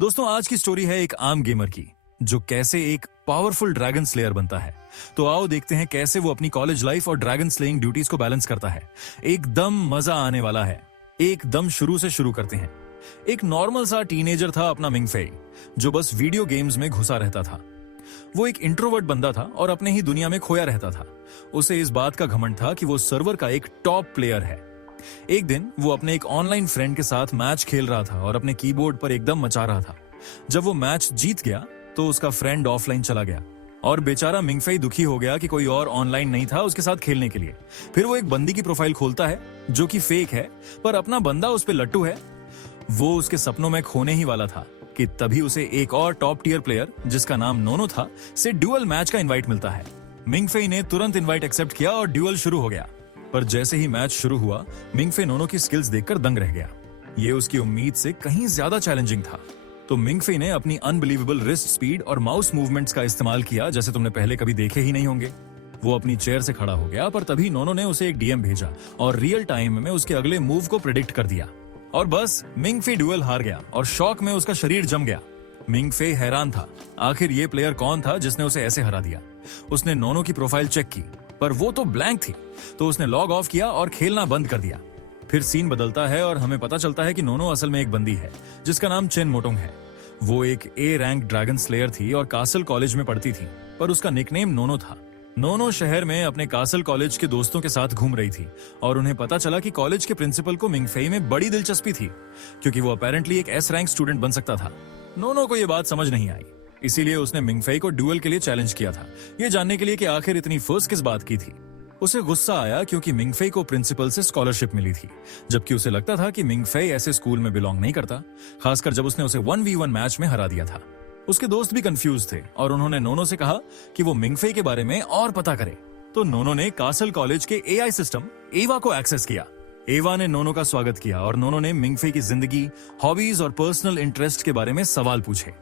दोस्तों, आज की स्टोरी है एक आम गेमर की जो कैसे एक पावरफुल ड्रैगन स्लेयर बनता है। तो आओ देखते हैं कैसे वो अपनी कॉलेज लाइफ और ड्रैगन स्लेइंग ड्यूटीज को बैलेंस करता है। एकदम मजा आने वाला है। एकदम शुरू से शुरू करते हैं। एक नॉर्मल सा टीनेजर था अपना मिंगफेई, जो बस वीडियो गेम्स में घुसा रहता था। वो एक इंट्रोवर्ट बंदा था और अपने ही दुनिया में खोया रहता था। उसे इस बात का घमंड था कि वो सर्वर का एक टॉप प्लेयर है। एक दिन वो अपने एक ऑनलाइन फ्रेंड के साथ मैच खेल रहा था और अपने कीबोर्ड पर एकदम मचा रहा था। जब वो मैच जीत गया तो उसका फ्रेंड ऑफलाइन चला गया और बेचारा मिंगफेई दुखी हो गया कि कोई और ऑनलाइन नहीं था उसके साथ खेलने के लिए। फिर वो एक बंदी की प्रोफाइल खोलता है जो कि फेक है, पर अपना बंदा उस पे लट्टू है। वो उसके सपनों में खोने ही वाला था कि तभी उसे एक और टॉप टियर प्लेयर जिसका नाम नोनो था से ड्यूअल मैच का इनवाइट मिलता है। मिंगफेई ने तुरंत इनवाइट एक्सेप्ट किया और ड्यूअल शुरू हो गया। पर जैसे ही मैच शुरू हुआ, मिंगफेई नोनो की स्किल्स देखकर दंग रह गया। ये उसकी उम्मीद से कहीं ज्यादा चैलेंजिंग था। तो मिंगफेई ने अपनी अनबिलीवेबल रिस्ट स्पीड और माउस मूवमेंट्स का इस्तेमाल किया जैसे तुमने पहले कभी देखे ही नहीं होंगे। वो अपनी चेयर से खड़ा हो गया, पर तभी नोनो ने उसे एक डीएम भेजा और रियल टाइम में उसके अगले मूव को प्रेडिक्ट कर दिया। और बस मिंगफेई ड्यूअल हार गया और शॉक में उसका शरीर जम गया। मिंगफेई हैरान था, आखिर ये प्लेयर कौन था जिसने उसे ऐसे हरा दिया। उसने नोनो की प्रोफाइल चेक की, पर वो तो ब्लैंक थी। तो उसने लॉग ऑफ किया और खेलना बंद कर दिया। फिर सीन बदलता है और हमें पता चलता है कि नोनो असल में एक बंदी है जिसका नाम चेन मोटोंग है। वो एक ए रैंक ड्रैगन स्लेयर थी और कासल कॉलेज में पढ़ती थी, पर उसका निकनेम नोनो था। नोनो शहर में अपने कासल कॉलेज के दोस्तों के साथ घूम रही थी और उन्हें पता चला कि कॉलेज के प्रिंसिपल को मिंगफेई में बड़ी दिलचस्पी थी, क्योंकि वो अपेरेंटली एक एस रैंक स्टूडेंट बन सकता था। नोनो को ये बात समझ नहीं आई, इसीलिए उसने मिंगफेई को ड्यूअल के लिए चैलेंज किया था, ये जानने के लिए कि आखिर इतनी फर्स किस बात की थी। उसे गुस्सा आया क्योंकि मिंगफेई को प्रिंसिपल से स्कॉलरशिप मिली थी, जबकि उसे लगता था कि मिंगफेई ऐसे स्कूल में बिलोंग नहीं करता, खासकर जब उसने उसे 1v1 मैच में हरा दिया था। उसके दोस्त भी कंफ्यूज थे और उन्होंने नोनो से कहा कि वो मिंगफेई के बारे में और पता करे। तो नोनो ने कासल कॉलेज के एआई सिस्टम एवा को एक्सेस किया। एवा ने नोनो का स्वागत किया और नोनो ने मिंगफेई की जिंदगी, हॉबीज और पर्सनल इंटरेस्ट के बारे में सवाल पूछे।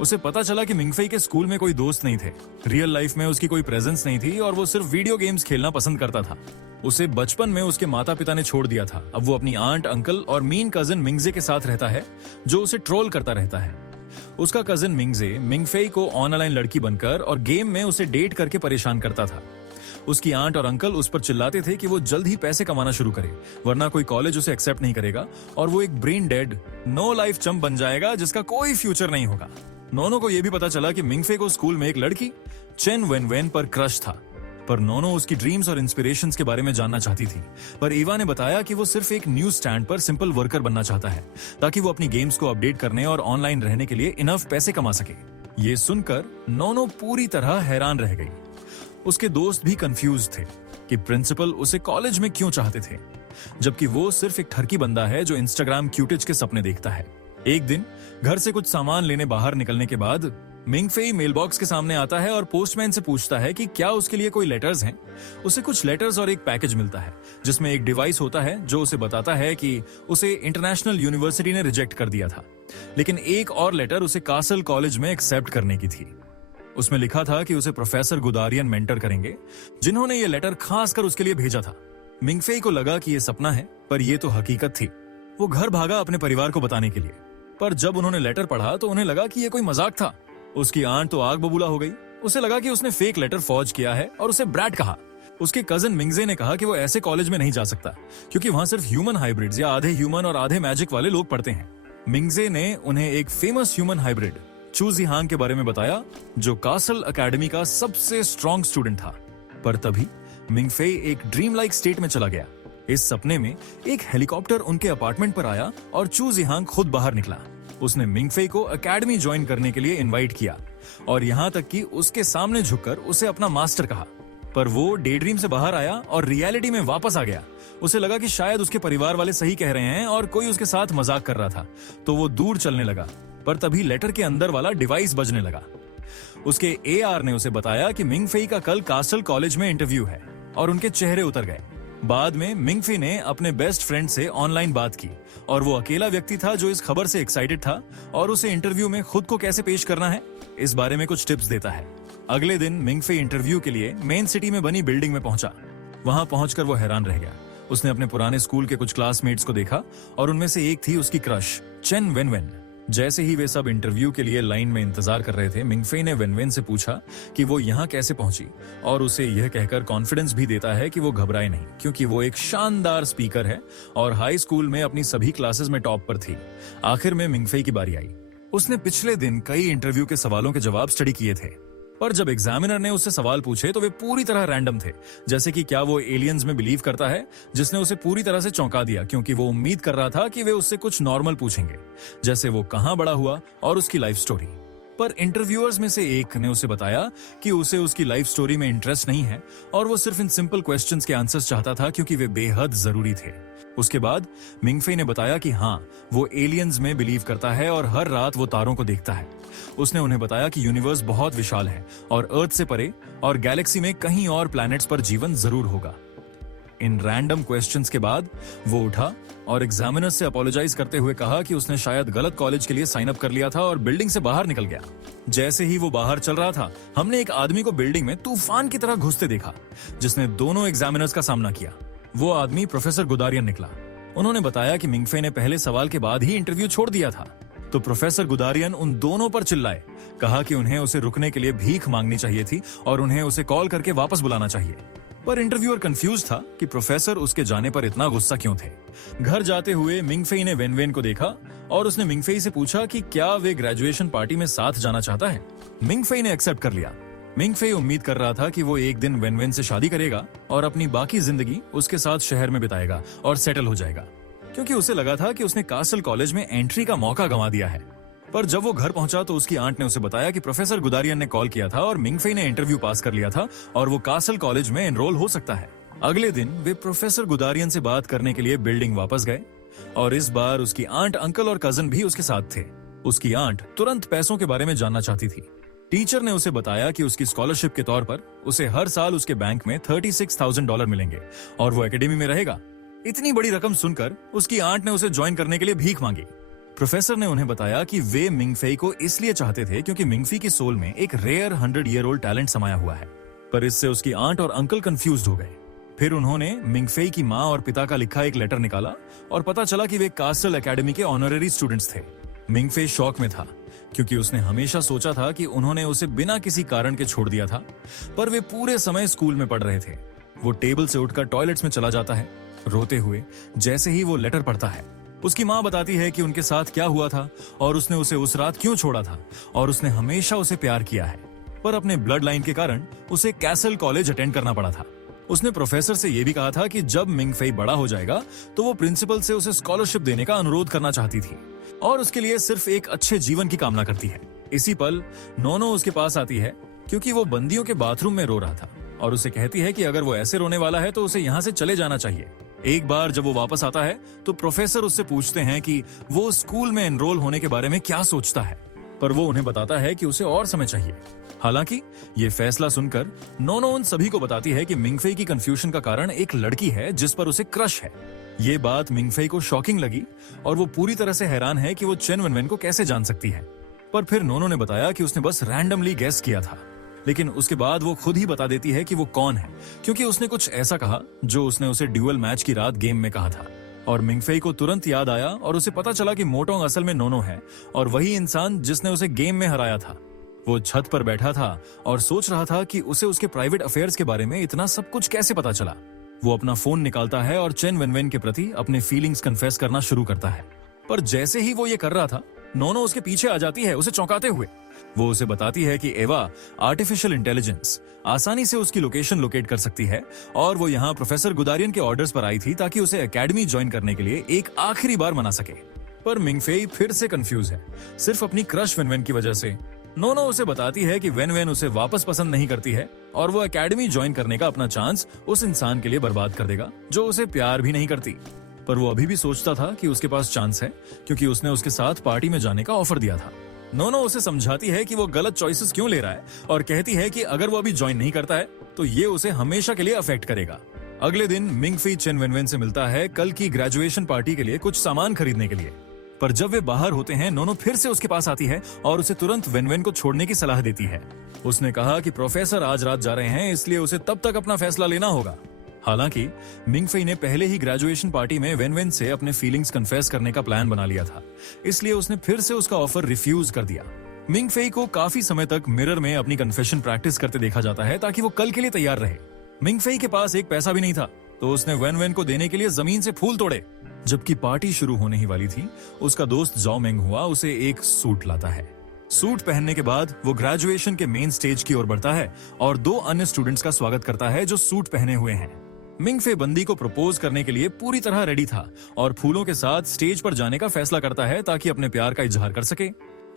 उसे पता चला कि मिंगफेई के स्कूल में कोई दोस्त नहीं थे, रियल लाइफ में उसकी कोई प्रेजेंस नहीं थी और वो सिर्फ वीडियो गेम्स खेलना पसंद करता था। उसे बचपन में उसके माता पिता ने छोड़ दिया था। अब वो अपनी आंट, अंकल और मीन कजिन मिंगजे के साथ रहता है, जो उसे ट्रोल करता रहता है। उसका कजिन मिंगजे मिंगफेई को ऑनलाइन लड़की बनकर और गेम में उसे डेट करके परेशान करता था। उसकी आंट और अंकल उस पर चिल्लाते थे कि वो जल्द ही पैसे कमाना शुरू करे, वरना कोई कॉलेज उसे एक्सेप्ट नहीं करेगा और वो एक ब्रेन डेड, नो लाइफ चंप बन जाएगा जिसका कोई फ्यूचर नहीं होगा। नोनो को यह भी पता चला कि मिंगफेई को स्कूल में एक लड़की चेन वेन पर क्रश था, पर नोनो उसकी ड्रीम्स और इंस्पिरेशंस के बारे में जानना चाहती थी। पर ईवा ने बताया कि वो सिर्फ एक न्यूज स्टैंड पर सिंपल वर्कर बनना चाहता है, ताकि वो अपनी गेम्स को अपडेट करने और ऑनलाइन रहने के लिए इनफ पैसे कमा सके। ये सुनकर नोनो पूरी तरह हैरान रह गई। उसके दोस्त भी कंफ्यूज थे कि प्रिंसिपल उसे कॉलेज में क्यों चाहते थे, जबकि वो सिर्फ एक ठरकी बंदा है जो इंस्टाग्राम क्यूटेज के सपने देखता है। एक दिन घर से कुछ सामान लेने बाहर निकलने के बाद मिंगफेई मेलबॉक्स के सामने आता है और पोस्टमैन से पूछता है कि क्या उसके लिए कोई लेटर्स हैं। उसे कुछ लेटर्स और एक पैकेज मिलता है जिसमें एक डिवाइस होता है जो उसे बताता है कि उसे इंटरनेशनल यूनिवर्सिटी ने रिजेक्ट कर दिया था, लेकिन एक और लेटर उसे कासल कॉलेज में एक्सेप्ट करने की थी। उसमें लिखा था कि उसे प्रोफेसर गुदारियन मेंटर करेंगे, जिन्होंने ये लेटर खासकर उसके लिए भेजा था। मिंगफेई को लगा कि ये सपना है, पर यह तो हकीकत थी। वो घर भागा अपने परिवार को बताने के लिए, पर जब उन्होंने लेटर पढ़ा तो उन्हें लगा कि ये कोई मजाक था। उसकी आंट तो आग बबूला हो गई। उसे लगा कि उसने फेक लेटर फॉर्ज किया है और उसे ब्रैट कहा। उसके कजिन मिंगजे ने कहा कि वो ऐसे कॉलेज में नहीं जा सकता, क्योंकि वहां सिर्फ ह्यूमन हाइब्रिड्स या आधे ह्यूमन और आधे मैजिक वाले लोग पढ़ते हैं। मिंगजे ने उन्हें एक फेमस ह्यूमन हाइब्रिड चू जिहांग के बारे में बताया, जो कासल एकेडमी का सबसे स्ट्रॉन्ग स्टूडेंट था। पर तभी मिंगफेई एक ड्रीम लाइक स्टेट में चला गया। इस सपने में एक हेलीकॉप्टर उनके अपार्टमेंट पर आया और चू जिहांग खुद बाहर निकला। उसने मिंगफेई को एकेडमी ज्वाइन करने के लिए इनवाइट किया और यहाँ तक कि उसके सामने झुककर उसे अपना मास्टर कहा। पर वो डे ड्रीम से बाहर आया और रियलिटी में वापस आ गया। उसे लगा कि शायद उसके परिवार वाले सही कह रहे हैं और कोई उसके साथ मजाक कर रहा था, तो वो दूर चलने लगा। पर तभी लेटर के अंदर वाला डिवाइस बजने लगा। उसके एआर ने उसे बताया कि मिंगफेई का कल कासल कॉलेज में इंटरव्यू है और उनके चेहरे उतर गए। बाद में मिंगफेई ने अपने बेस्ट फ्रेंड से ऑनलाइन बात की और वो अकेला व्यक्ति था जो इस खबर से एक्साइटेड था और उसे इंटरव्यू में खुद को कैसे पेश करना है इस बारे में कुछ टिप्स देता है। अगले दिन मिंगफेई इंटरव्यू के लिए मेन सिटी में बनी बिल्डिंग में पहुंचा। वहां पहुंचकर वो हैरान रह गया। उसने अपने पुराने स्कूल के कुछ क्लासमेट्स को देखा और उनमें से एक थी उसकी क्रश चेन वेन। जैसे ही वे सब इंटरव्यू के लिए लाइन में इंतजार कर रहे थे, मिंगफेई ने वेनवेन से पूछा कि वो यहाँ कैसे पहुंची, और उसे यह कहकर कॉन्फिडेंस भी देता है कि वो घबराए नहीं, क्योंकि वो एक शानदार स्पीकर है और हाई स्कूल में अपनी सभी क्लासेस में टॉप पर थी। आखिर में मिंगफेई की बारी आई। उसने पिछले दिन कई इंटरव्यू के सवालों के जवाब स्टडी किए थे, पर जब एग्जामिनर ने उससे सवाल पूछे तो वे पूरी तरह रैंडम थे, जैसे कि क्या वो एलियंस में बिलीव करता है, जिसने उसे पूरी तरह से चौंका दिया, क्योंकि वो उम्मीद कर रहा था कि वे उससे कुछ नॉर्मल पूछेंगे, जैसे वो कहां बड़ा हुआ और उसकी लाइफ स्टोरी। पर इंटरव्यूअर्स में से एक ने उसे बताया कि उसे उसकी लाइफ स्टोरी में इंटरेस्ट नहीं है और वो सिर्फ इन सिंपल क्वेश्चंस के आंसर्स चाहता था, क्योंकि वे बेहद जरूरी थे। उसके बाद मिंगफेई ने बताया कि हाँ, वो एलियंस में बिलीव करता है और हर रात वो तारों को देखता है। उसने उन्हें बताया कि यूनिवर्स बहुत विशाल है और अर्थ से परे और गैलेक्सी में कहीं और प्लैनेट्स पर जीवन जरूर होगा। इन रैंडम क्वेश्चंस के बाद वो उठा और एग्जामिनर से अपोलोजाइज करते हुए कहा कि उसने शायद गलत कॉलेज के लिए साइन अप कर लिया था और बिल्डिंग से बाहर निकल गया। जैसे ही वो बाहर चल रहा था, हमने एक आदमी को बिल्डिंग में तूफान की तरह घुसते देखा, जिसने दोनों एग्जामिनर्स का सामना किया। वो आदमी प्रोफेसर गुदारियन निकला। उन्होंने बताया कि मिंगफेई ने पहले सवाल के बाद ही इंटरव्यू छोड़ दिया था, तो प्रोफेसर गुदारियन उन दोनों पर चिल्लाए, कहा कि उन्हें उसे रुकने के लिए भीख मांगनी चाहिए थी और उन्हें उसे कॉल करके वापस बुलाना चाहिए। पर इंटरव्यूअर कंफ्यूज था कि प्रोफेसर उसके जाने पर इतना गुस्सा क्यों थे। घर जाते हुए मिंगफेई ने वेनवेन को देखा और उसने मिंगफेई से पूछा कि क्या वे ग्रेजुएशन पार्टी में साथ जाना चाहता है। मिंगफेई ने एक्सेप्ट कर लिया। मिंगफेई उम्मीद कर रहा था कि वो एक दिन वेनवेन से शादी करेगा और अपनी बाकी जिंदगी उसके साथ शहर में बिताएगा और सेटल हो जाएगा, क्योंकि उसे लगा था कि उसने कासल कॉलेज में एंट्री का मौका गंवा दिया है। पर जब वो घर पहुंचा तो उसकी आंट ने उसे बताया कि प्रोफेसर गुदारियन ने कॉल किया था और मिंगफेई ने इंटरव्यू पास कर लिया था और वो कासल कॉलेज में एनरोल हो सकता है। अगले दिन वे प्रोफेसर गुदारियन से बात करने के लिए बिल्डिंग वापस गए और इस बार उसकी आंट, अंकल और कजन भी उसके साथ थे। उसकी आंट तुरंत पैसों के बारे में जानना चाहती थी। टीचर ने उसे बताया कि उसकी स्कॉलरशिप के तौर पर उसे हर साल उसके बैंक में $36,000 मिलेंगे और वो एकेडमी में रहेगा। इतनी बड़ी रकम सुनकर उसकी आंट ने उसे ज्वाइन करने के लिए भीख मांगी। प्रोफेसर ने उन्हें बताया कि वे मिंगफेई को इसलिए चाहते थे क्योंकि मिंगफेई की सोल में एक रेयर 100-year-old टैलेंट समाया हुआ है। पर इससे उसकी आंट और अंकल कंफ्यूज्ड हो गए। फिर उन्होंने मिंगफेई की माँ और पिता का लिखा एक लेटर निकाला और पता चला कि वे कासल एकेडमी के ऑनररी स्टूडेंट्स थे। मिंगफेई शॉक में था, क्योंकि उसने हमेशा सोचा था कि उन्होंने उसे बिना किसी कारण के छोड़ दिया था, पर वे पूरे समय स्कूल में पढ़ रहे थे। वो टेबल से उठकर टॉयलेट्स में चला जाता है, रोते हुए, जैसे ही वो लेटर पढ़ता है। उसकी माँ बताती है कि उनके साथ क्या हुआ था और उसने उसे उस रात क्यों छोड़ा था, और उसने हमेशा उसे प्यार किया है, पर अपने ब्लड लाइन के कारण उसे कैसल कॉलेज अटेंड करना पड़ा था। उसने प्रोफेसर से यह भी कहा था कि जब मिंगफेई बड़ा हो जाएगा तो वो प्रिंसिपल से उसे स्कॉलरशिप देने का अनुरोध करना चाहती थी और उसके लिए सिर्फ एक अच्छे जीवन की कामना करती है। इसी पल नोनो उसके पास आती है, क्योंकि वो बंदियों के बाथरूम में रो रहा था, और उसे कहती है कि अगर वो ऐसे रोने वाला है तो उसे यहाँ से चले जाना चाहिए। एक बार जब वो वापस आता है तो प्रोफेसर उससे पूछते हैं कि वो स्कूल में एनरोल होने के बारे में क्या सोचता है, पर वो उन्हें बताता है कि उसे और समय चाहिए। हालांकि ये फैसला सुनकर नोनो उन सभी को बताती है कि मिंगफेई की कंफ्यूजन का कारण एक लड़की है जिस पर उसे क्रश है। ये बात मिंगफेई को शॉकिंग लगी और वो पूरी तरह से हैरान है कि वो चेन वेनवेन को कैसे जान सकती है। पर फिर नोनो ने बताया कि उसने बस रैंडमली गेस किया था, लेकिन उसके बाद वो खुद ही बता देती है कि वो कौन है, क्योंकि उसने कुछ ऐसा कहा जो उसने उसे ड्यूअल मैच की रात गेम में कहा था। और मिंगफेई को तुरंत याद आया और उसे पता चला कि मोटोंग असल में नोनो है और वही इंसान जिसने उसे गेम में हराया था। वो छत पर बैठा था और सोच रहा था कि उसे उसके प्राइवेट अफेयर्स के बारे में इतना सब कुछ कैसे पता चला। वो अपना फोन निकालता है और चेन वेनवेन के प्रति अपने फीलिंग्स कन्फेस करना शुरू करता है। पर जैसे ही वो ये कर रहा था, नोनो उसके पीछे आ जाती है, उसे चौंकाते हुए। वो उसे बताती है कि एवा आर्टिफिशियल इंटेलिजेंस आसानी से उसकी लोकेशन लोकेट कर सकती है और वो यहाँ प्रोफेसर गुदारियन के ऑर्डर्स पर आई थी ताकि उसे एकेडमी ज्वाइन करने के लिए एक आखिरी बार मना सके। पर मिंगफेई फिर से कंफ्यूज है, सिर्फ अपनी क्रश वेनवेन की वजह से। नोनो उसे बताती है कि वेनवेन उसे वापस पसंद नहीं करती है और वो एकेडमी ज्वाइन करने का अपना चांस उस इंसान के लिए बर्बाद कर देगा जो उसे प्यार भी नहीं करती। पर वो अभी भी सोचता था कि उसके पास चांस है, क्योंकि उसने उसके साथ पार्टी में जाने का ऑफर दिया था। नोनो उसे समझाती है कि वो गलत चॉइसेस क्यों ले रहा है और कहती है कि अगर वो अभी ज्वाइन नहीं करता है तो ये उसे हमेशा के लिए अफेक्ट करेगा। अगले दिन मिंगफेई चेन वेनवेन से मिलता है कल की ग्रेजुएशन पार्टी के लिए कुछ सामान खरीदने के लिए। पर जब वे बाहर होते हैं, नोनो फिर से उसके पास आती है और उसे तुरंत वेनवेन को छोड़ने की सलाह देती है। उसने कहा कि प्रोफेसर आज रात जा रहे हैं, इसलिए उसे तब तक अपना फैसला लेना होगा। हालांकि मिंगफेई ने पहले ही ग्रेजुएशन पार्टी में वेन वेन से अपने फीलिंग्स कन्फेस करने का प्लान बना लिया था, इसलिए उसने फिर से उसका ऑफर रिफ्यूज कर दिया। मिंगफेई को काफी समय तक मिरर में अपनी कन्फेशन प्रैक्टिस करते देखा जाता है ताकि वो कल के लिए तैयार रहे। मिंगफेई के पास एक पैसा भी नहीं था, तो उसने वेन वेन को देने के लिए जमीन से फूल तोड़े। जबकि पार्टी शुरू होने ही वाली थी, उसका दोस्त जाओ मेंग हुआ उसे एक सूट लाता है। सूट पहनने के बाद वो ग्रेजुएशन के मेन स्टेज की ओर बढ़ता है और 2 अन्य स्टूडेंट्स का स्वागत करता है जो सूट पहने हुए हैं। मिंगफे बंदी को प्रपोज करने के लिए पूरी तरह रेडी था और फूलों के साथ स्टेज पर जाने का फैसला करता है ताकि अपने प्यार का इजहार कर सके।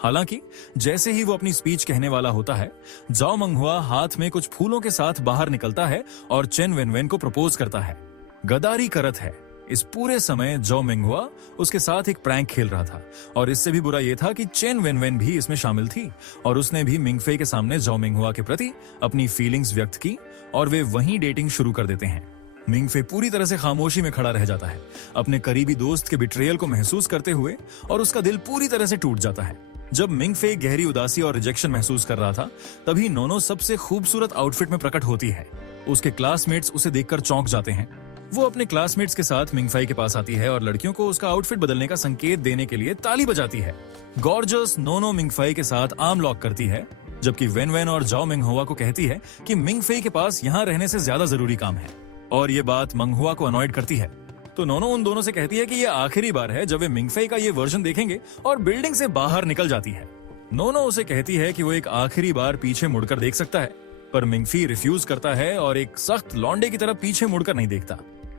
हालांकि जैसे ही वो अपनी स्पीच कहने वाला होता है, जाओ मंगहुआ हाथ में कुछ फूलों के साथ बाहर निकलता है और चेन वेन वेन को प्रपोज करता है। गदारी करत है। इस पूरे समय जाओ मेंगहुआ उसके साथ एक प्रैंक खेल रहा था और इससे भी बुरा यह था कि चेन वेन वेन भी इसमें शामिल थी और उसने भी मिंगफे के सामने जाओ मेंगहुआ के प्रति अपनी फीलिंग्स व्यक्त की और वे वहीं डेटिंग शुरू कर देते हैं। मिंगफे पूरी तरह से खामोशी में खड़ा रह जाता है, अपने करीबी दोस्त के बिट्रेयल को महसूस करते हुए, और उसका दिल पूरी तरह से टूट जाता है। जब मिंगफे गहरी उदासी और रिजेक्शन महसूस कर रहा था, तभी नोनो सबसे खूबसूरत आउटफिट में प्रकट होती है। उसके क्लासमेट्स उसे देखकर चौंक जाते हैं। वो अपने क्लासमेट्स के साथ मिंगफे के पास आती है और लड़कियों को उसका आउटफिट बदलने का संकेत देने के लिए ताली बजाती है। गॉर्जस नोनो मिंगफे के साथ आर्म लॉक करती है, जबकि वेन वेन और जाओ मेंगहुआ को कहती है कि मिंगफे के पास यहाँ रहने से ज्यादा जरूरी काम है, और ये बात मंगहुआ को अनॉयड करती है। तो नोनो उन दोनों से कहती है कि ये आखिरी बार है जब वे मिंगफे का ये वर्जन देखेंगे और बिल्डिंग से बाहर निकल जाती है। नोनो उसे कहती है कि वो एक आखिरी बार पीछे मुड़कर देख सकता है, पर मिंगफी रिफ्यूज करता है और एक सख्त लौंडे की तरह पीछे मुड़कर नहीं देखता।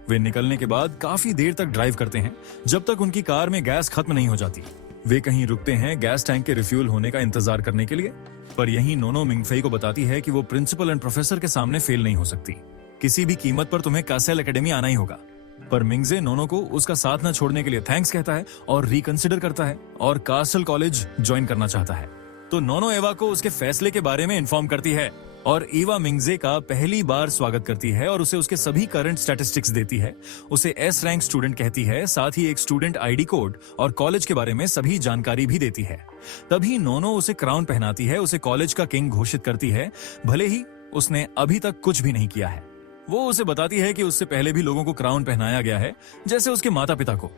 वे निकलने के बाद काफी देर तक ड्राइव करते हैं जब तक उनकी कार में गैस खत्म नहीं हो जाती। वे कहीं रुकते हैं गैस टैंक के रिफ्यूल होने का इंतजार करने के लिए, पर यहीं नोनो मिंगफे को बताती है कि वो प्रिंसिपल एंड प्रोफेसर के सामने फेल नहीं हो सकती। किसी भी कीमत पर तुम्हें कासेल एकेडमी आना ही होगा। पर मिंगजे नोनो को उसका साथ न छोड़ने के लिए थैंक्स कहता है और रिकंसिडर करता है और कासल कॉलेज ज्वाइन करना चाहता है। तो नोनो एवा को उसके फैसले के बारे में इन्फॉर्म करती है और एवा मिंगजे का पहली बार स्वागत करती है और उसे उसके सभी करंट स्टैटिस्टिक्स देती है। उसे एस रैंक स्टूडेंट कहती है, साथ ही एक स्टूडेंट आईडी कोड और कॉलेज के बारे में सभी जानकारी भी देती है। तभी नोनो उसे क्राउन पहनाती है, उसे कॉलेज का किंग घोषित करती है, भले ही उसने अभी तक कुछ भी नहीं किया है। वो उसे बताती है कि उससे पहले भी लोगों को क्राउन पहनाया गया है, जैसे उसके माता पिता को।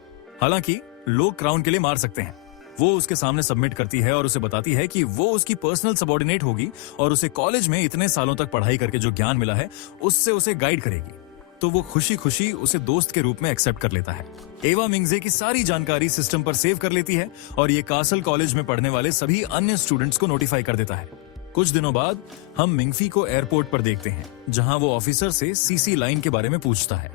हालांकि लोग क्राउन के लिए मार सकते हैं। वो उसके सामने सबमिट करती है और उसे बताती है कि वो उसकी पर्सनल सबऑर्डिनेट होगी और उसे कॉलेज में इतने सालों तक पढ़ाई करके जो ज्ञान मिला है उससे उसे गाइड करेगी। तो वो खुशी खुशी उसे दोस्त के रूप में एक्सेप्ट कर लेता है। एवा मिंगजे की सारी जानकारी सिस्टम पर सेव कर लेती है और ये कासल कॉलेज में पढ़ने वाले सभी अन्य स्टूडेंट्स को नोटिफाई कर देता है। कुछ दिनों बाद हम मिंगफी को एयरपोर्ट पर देखते हैं, जहां वो ऑफिसर से सीसी लाइन के बारे में पूछता है,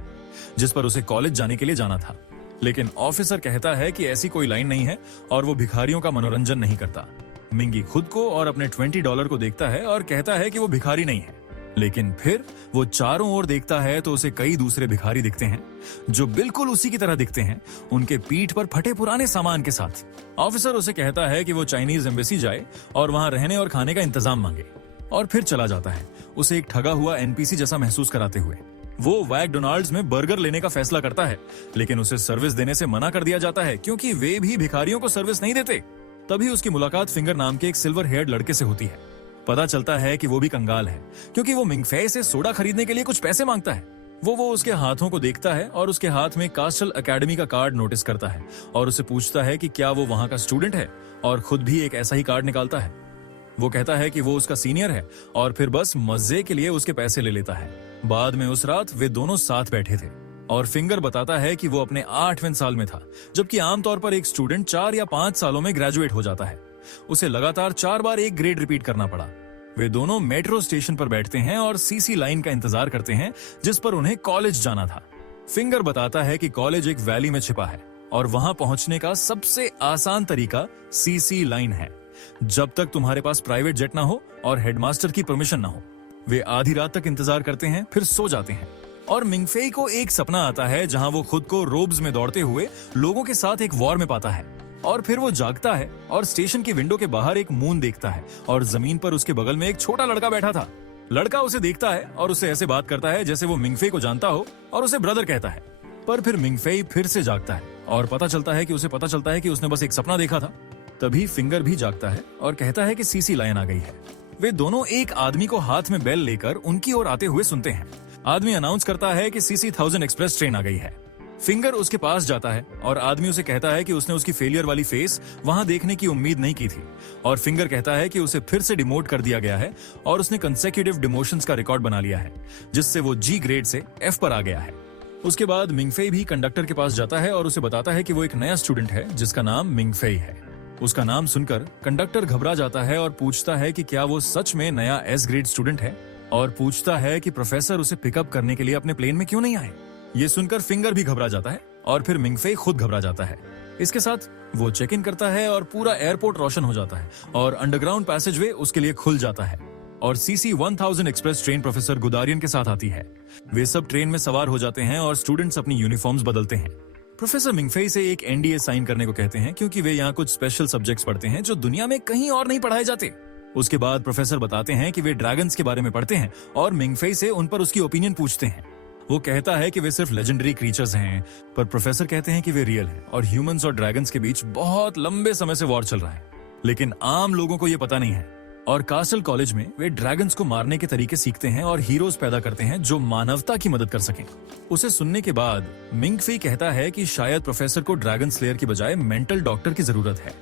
जिस पर उसे कॉलेज जाने के लिए जाना था। लेकिन ऑफिसर कहता है कि ऐसी कोई लाइन नहीं है और वो भिखारियों का मनोरंजन नहीं करता। मिंगी खुद को और अपने $20 को देखता है और कहता है कि वो भिखारी नहीं है। लेकिन फिर वो चारों ओर देखता है तो उसे कई दूसरे भिखारी दिखते हैं जो बिल्कुल उसी की तरह दिखते हैं, उनके पीठ पर फटे पुराने सामान के साथ। ऑफिसर उसे कहता है कि वो चाइनीज एम्बेसी जाए और वहां रहने और खाने का इंतजाम मांगे, और फिर चला जाता है, उसे एक ठगा हुआ एनपीसी जैसा महसूस कराते हुए। वो मैकडोनाल्ड्स में बर्गर लेने का फैसला करता है, लेकिन उसे सर्विस देने से मना कर दिया जाता है क्योंकि वे भी भिखारियों को सर्विस नहीं देते। तभी उसकी मुलाकात फिंगर नाम के एक सिल्वर हेयर्ड लड़के से होती है। पता चलता है कि वो भी कंगाल है, क्योंकि वो मिंगफे से सोडा खरीदने के लिए कुछ पैसे मांगता है। वो उसके हाथों को देखता है और उसके हाथ में कासल एकेडमी का कार्ड नोटिस करता है और उसे पूछता है कि क्या वो वहां का स्टूडेंट है, और खुद भी एक ऐसा ही कार्ड निकालता है। वो कहता है कि वो उसका सीनियर है और फिर बस मजे के लिए उसके पैसे ले लेता है। बाद में उस रात वे दोनों साथ बैठे थे और फिंगर बताता है कि वो अपने 8वें साल में था, जबकि आमतौर पर एक स्टूडेंट 4 या 5 सालों में ग्रेजुएट हो जाता है। उसे लगातार 4 बार एक ग्रेड रिपीट करना पड़ा। वे दोनों मेट्रो स्टेशन पर बैठते हैं और सीसी लाइन का इंतजार करते हैं जिस पर उन्हें कॉलेज जाना था। फिंगर बताता है कि कॉलेज एक वैली में छिपा है और वहां पहुंचने का सबसे आसान तरीका सीसी लाइन है, जब तक तुम्हारे पास प्राइवेट जेट ना हो और हेडमास्टर की परमिशन ना हो। वे आधी रात तक इंतजार करते हैं, फिर सो जाते हैं और मिंगफे को एक सपना आता है जहां वो खुद को रोब्स में दौड़ते हुए लोगों के साथ एक वॉर में पाता है। और फिर वो जागता है और स्टेशन की विंडो के बाहर एक मून देखता है और जमीन पर उसके बगल में एक छोटा लड़का बैठा था। लड़का उसे देखता है और उससे ऐसे बात करता है जैसे वो मिंगफे को जानता हो और उसे ब्रदर कहता है। पर फिर मिंगफे फिर से जागता है और पता चलता है कि उसने बस एक सपना देखा था। तभी फिंगर भी जागता है और कहता है कि सीसी लाइन आ गई है। वे दोनों एक आदमी को हाथ में बेल लेकर उनकी ओर आते हुए सुनते हैं। आदमी अनाउंस करता है कि सीसी 1000 एक्सप्रेस ट्रेन आ गई है। फिंगर उसके पास जाता है और आदमी उसे कहता है कि उसने उसकी फेलियर वाली फेस वहां देखने की उम्मीद नहीं की थी, और फिंगर कहता है कि उसे फिर से डिमोट कर दिया गया है और उसने कंसेक्यूटिव डिमोशंस का रिकॉर्ड बना लिया है, जिससे वो जी ग्रेड से एफ पर आ गया है। उसके बाद मिंगफेई भी कंडक्टर के पास जाता है और उसे बताता है कि वो एक नया स्टूडेंट है जिसका नाम मिंगफेई है। उसका नाम सुनकर कंडक्टर घबरा जाता है और पूछता है कि क्या वो सच में नया एस ग्रेड स्टूडेंट है, और पूछता है कि प्रोफेसर उसे पिकअप करने के लिए अपने प्लेन में क्यों नहीं आए। ये सुनकर फिंगर भी घबरा जाता है और फिर मिंगफेई खुद घबरा जाता है। इसके साथ वो चेक इन करता है और पूरा एयरपोर्ट रोशन हो जाता है और अंडरग्राउंड पैसेजवे उसके लिए खुल जाता है और सीसी 1000 एक्सप्रेस ट्रेन प्रोफेसर गुदारियन के साथ आती है। वे सब ट्रेन में सवार हो जाते हैं और स्टूडेंट्स अपनी यूनिफॉर्म्स बदलते हैं। प्रोफेसर मिंगफेई से एक एनडीए साइन करने को कहते हैं क्योंकि वे यहाँ कुछ स्पेशल सब्जेक्ट्स पढ़ते हैं जो दुनिया में कहीं और नहीं पढ़ाए जाते। उसके बाद प्रोफेसर बताते हैं कि वे ड्रैगन्स के बारे में पढ़ते हैं और मिंगफेई से उन पर उसकी ओपिनियन पूछते हैं। वो कहता है कि वे सिर्फ लेजेंडरी क्रीचर्स हैं, पर प्रोफेसर कहते हैं कि वे रियल हैं और ह्यूमंस और ड्रैगन्स के बीच बहुत लंबे समय से वॉर चल रहा है, लेकिन आम लोगों को ये पता नहीं है। और कासल कॉलेज में वे ड्रैगन्स को मारने के तरीके सीखते हैं और हीरोज पैदा करते हैं जो मानवता की मदद कर सकें। उसे सुनने के बाद मिंगफेई कहता है कि शायद प्रोफेसर को ड्रैगन स्लेयर की बजाय मेंटल डॉक्टर की जरूरत है,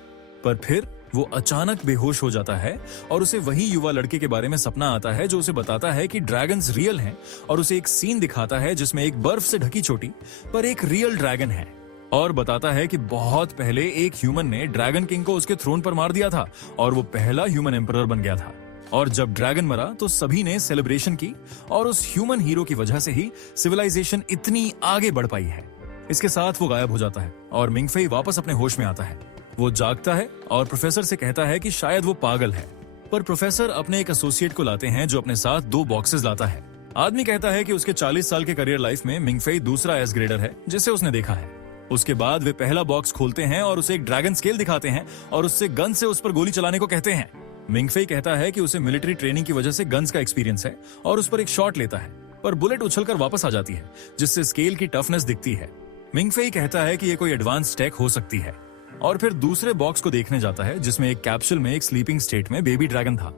पर फिर वो अचानक बेहोश हो जाता है और उसे वही युवा लड़के के बारे में सपना आता है जो उसे बताता है कि ड्रैगन्स रियल हैं, और उसे एक सीन दिखाता है जिसमें एक बर्फ से ढकी चोटी पर एक रियल ड्रैगन है, और बताता है कि बहुत पहले एक ह्यूमन ने ड्रैगन किंग को उसके थ्रोन पर मार दिया था और वो पहला ह्यूमन एम्परर बन गया था। और जब ड्रैगन मरा तो सभी ने सेलिब्रेशन की और उस ह्यूमन हीरो की वजह से ही सिविलाइजेशन इतनी आगे बढ़ पाई है। इसके साथ वो गायब हो जाता है और मिंगफेई वापस अपने होश में आता है। वो जागता है और प्रोफेसर से कहता है कि शायद वो पागल है, पर प्रोफेसर अपने एक एसोसिएट को लाते हैं जो अपने साथ 2 बॉक्सेस लाता है। आदमी कहता है कि उसके 40 साल के करियर लाइफ में मिंगफेई दूसरा एस ग्रेडर है जिसे उसने देखा है। उसके बाद वे पहला बॉक्स खोलते हैं और उसे एक ड्रैगन स्केल दिखाते हैं और उससे गन से उस पर गोली चलाने को कहते हैं। मिंगफेई कहता है कि उसे मिलिट्री ट्रेनिंग की वजह से गन्स का एक्सपीरियंस है और उस पर एक शॉट लेता है, पर बुलेट उछलकर वापस आ जाती है जिससे स्केल की टफनेस दिखती है। मिंगफेई कहता है कि यह कोई एडवांस टेक हो सकती है और फिर दूसरे बॉक्स को देखने जाता है जिसमें एक कैप्सूल में एक स्लीपिंग स्टेट में बेबी ड्रैगन था।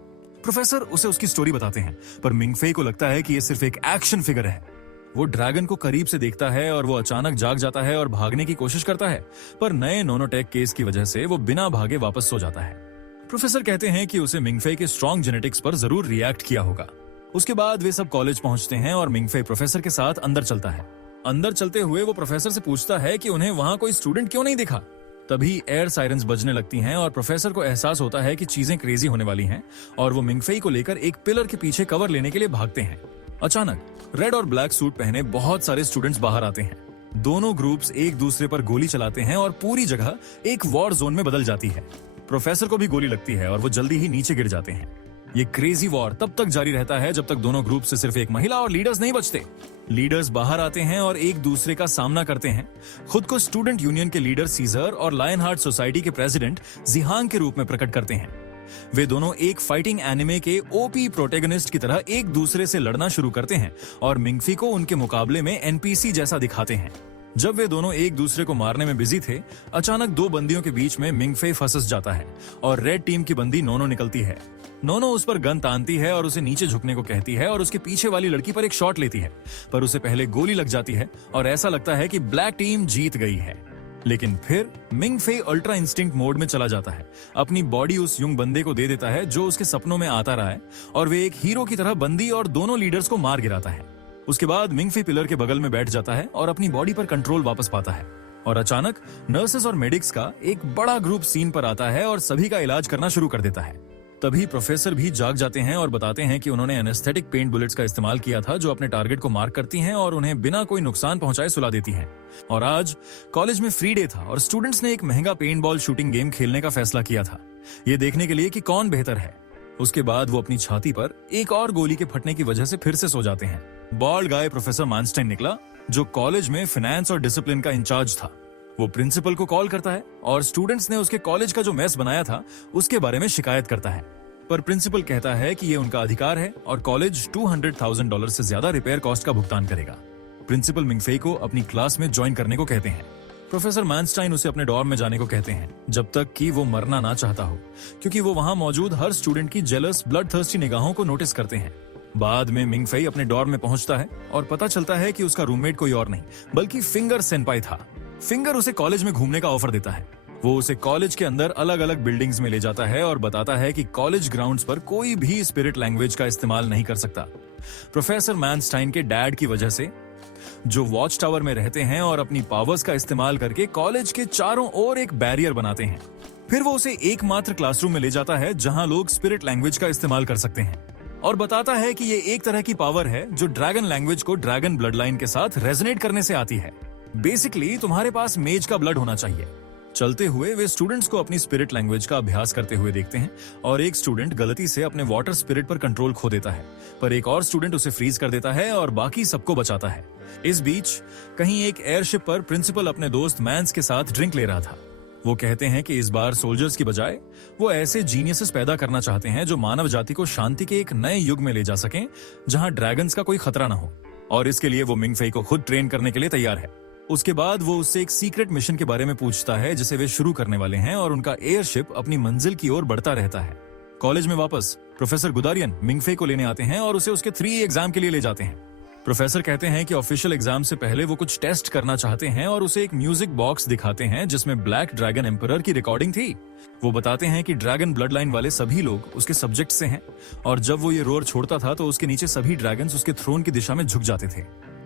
प्रोफेसर उसे उसकी स्टोरी बताते हैं, पर मिंगफेई को लगता है कि यह सिर्फ एक एक्शन फिगर है। वो ड्रैगन को करीब से देखता है और वो अचानक जाग जाता है और भागने की कोशिश करता है, पर नए नोनोटेक केस की वजह से वो बिना भागे वापस सो जाता है। प्रोफेसर कहते हैं कि उसे मिंगफेई के स्ट्रॉन्ग जेनेटिक्स पर जरूर रिएक्ट किया होगा। उसके बाद वे सब कॉलेज पहुंचते हैं और मिंगफेई प्रोफेसर के साथ अंदर चलता है। अंदर चलते हुए वो प्रोफेसर से पूछता है कि उन्हें वहां कोई स्टूडेंट क्यों नहीं दिखा। तभी एयर साइरन्स बजने लगती हैं और प्रोफेसर को एहसास होता है कि चीजें क्रेजी होने वाली हैं और वो मिंगफेई को लेकर एक पिलर के पीछे कवर लेने के लिए भागते हैं। अचानक रेड और ब्लैक सूट पहने बहुत सारे स्टूडेंट्स बाहर आते हैं। दोनों ग्रुप्स एक दूसरे पर गोली चलाते हैं और पूरी जगह एक वॉर जोन में बदल जाती है। प्रोफेसर को भी गोली लगती है और वो जल्दी ही नीचे गिर जाते हैं। ये क्रेजी वॉर तब तक जारी रहता है जब तक दोनों ग्रुप से सिर्फ एक महिला और लीडर्स नहीं बचते। लीडर्स बाहर आते हैं और एक दूसरे का सामना करते हैं। खुद को स्टूडेंट यूनियन के लीडर सीजर और लायन हार्ट सोसाइटी के प्रेसिडेंट जिहांग के रूप में प्रकट करते हैं। वे दोनों एक फाइटिंग एनिमे के ओपी प्रोटेगनिस्ट की तरह एक दूसरे से लड़ना शुरू करते हैं और मिंगफी को उनके मुकाबले में एनपीसी जैसा दिखाते हैं। जब वे दोनों एक दूसरे को मारने में बिजी थे, अचानक 2 बंदियों के बीच में मिंगफे फंस जाता है और रेड टीम की बंदी नोनो निकलती है। नोनो उस पर गन तानती है और उसे नीचे झुकने को कहती है और उसके पीछे वाली लड़की पर एक शॉट लेती है, पर उसे पहले गोली लग जाती है और ऐसा लगता है कि ब्लैक टीम जीत गई है। लेकिन फिर मिंगफे अल्ट्रा इंस्टिंक्ट मोड में चला जाता है। अपनी बॉडी उस यंग बंदे को दे देता है जो उसके सपनों में आता रहा है और वे एक हीरो की तरह बंदी और दोनों लीडर्स को मार गिराता है। उसके बाद मिंगफे पिलर के बगल में बैठ जाता है और अपनी बॉडी पर कंट्रोल वापस पाता है और अचानक नर्सेस और मेडिक्स का एक बड़ा ग्रुप सीन पर आता है और सभी का इलाज करना शुरू कर देता है। तभी प्रोफेसर भी जाग जाते हैं और बताते हैं कि उन्होंने एनेस्थेटिक पेंट बुलेट्स का इस्तेमाल किया था जो अपने टारगेट को मार्क करती हैं और उन्हें बिना कोई नुकसान पहुंचाए सुला देती हैं। और आज कॉलेज में फ्री डे था और स्टूडेंट्स ने एक महंगा पेंट बॉल शूटिंग गेम खेलने का फैसला किया था, ये देखने के लिए कि कौन बेहतर है। उसके बाद वो अपनी छाती पर एक और गोली के फटने की वजह से फिर से सो जाते हैं। बॉल्ड गाय प्रोफेसर मानस्टाइन निकला जो कॉलेज में फाइनेंस और डिसिप्लिन का इंचार्ज था। वो प्रिंसिपल को कॉल करता है और स्टूडेंट्स ने उसके कॉलेज का जो मेस बनाया था उसके बारे में शिकायत करता है, पर प्रिंसिपल कहता है कि ये उनका अधिकार है और कॉलेज $200,000 से ज्यादा रिपेयर कॉस्ट का भुगतान करेगा। प्रिंसिपल मिंगफे को अपनी क्लास में ज्वाइन करने को कहते हैं। प्रोफेसर मानस्टाइन उसे अपने डॉर्म में जाने को कहते हैं जब तक कि वो मरना ना चाहता हो, क्योंकि वो वहां मौजूद हर स्टूडेंट की जेलस ब्लड थर्स्टी निगाहों को नोटिस करते हैं। बाद में मिंग फेई अपने डॉर्म में पहुंचता है और पता चलता है कि उसका रूममेट कोई और नहीं बल्कि फिंगर सेनपाई था। फिंगर उसे कॉलेज में घूमने का ऑफर देता है। वो उसे कॉलेज के अंदर अलग अलग बिल्डिंग्स में ले जाता है और बताता है कि कॉलेज ग्राउंड्स पर कोई भी स्पिरिट लैंग्वेज का इस्तेमाल नहीं कर सकता। प्रोफेसर मैनस्टाइन के डैड की वजह से, जो वॉच टावर में रहते हैं और अपनी पावर्स का इस्तेमाल करके कॉलेज के चारों ओर एक बैरियर बनाते हैं। फिर वो उसे एकमात्र क्लासरूम में ले जाता है जहां लोग स्पिरिट लैंग्वेज का इस्तेमाल कर सकते हैं और बताता है कि ये एक तरह की पावर है जो ड्रैगन लैंग्वेज को ड्रैगन ब्लड लाइन के साथ रेजोनेट करने से आती है। बेसिकली तुम्हारे पास मेज का ब्लड होना चाहिए। चलते हुए वे स्टूडेंट्स को अपनी स्पिरिट लैंग्वेज का अभ्यास करते हुए देखते हैं और एक स्टूडेंट गलती से अपने वाटर स्पिरिट पर कंट्रोल खो देता है, पर एक और स्टूडेंट उसे फ्रीज कर देता है और बाकी सबको बचाता है। इस बीच कहीं एक एयरशिप पर प्रिंसिपल अपने दोस्त मैंस के साथ ड्रिंक ले रहा था। वो कहते हैं कि इस बार सोल्जर्स की बजाय वो ऐसे जीनियसेस पैदा करना चाहते हैं जो मानव जाति को शांति के एक नए युग में ले जा सकें जहां ड्रैगन्स का कोई खतरा ना हो, और इसके लिए वो मिंग फेई को खुद ट्रेन करने के लिए तैयार है। उसके बाद वो उससे एक सीक्रेट मिशन के बारे में पूछता है जिसे वे शुरू करने वाले हैं और उनका एयरशिप अपनी मंजिल की ओर बढ़ता रहता है। कॉलेज में वापस प्रोफेसर गुदारियन मिंग फेई को लेने आते हैं और उसे उसके 3 एग्जाम के लिए ले जाते हैं। प्रोफेसर कहते हैं कि ऑफिशियल एग्जाम से पहले वो कुछ टेस्ट करना चाहते हैं और उसे एक म्यूजिक बॉक्स दिखाते हैं जिसमें ब्लैक ड्रैगन एम्परर की रिकॉर्डिंग थी। वो बताते हैं कि ड्रैगन ब्लड लाइन वाले सभी लोग उसके सब्जेक्ट से हैं और जब वो ये रोर छोड़ता था तो उसके नीचे सभी ड्रैगन्स उसके थ्रोन की दिशा में झुक जाते थे।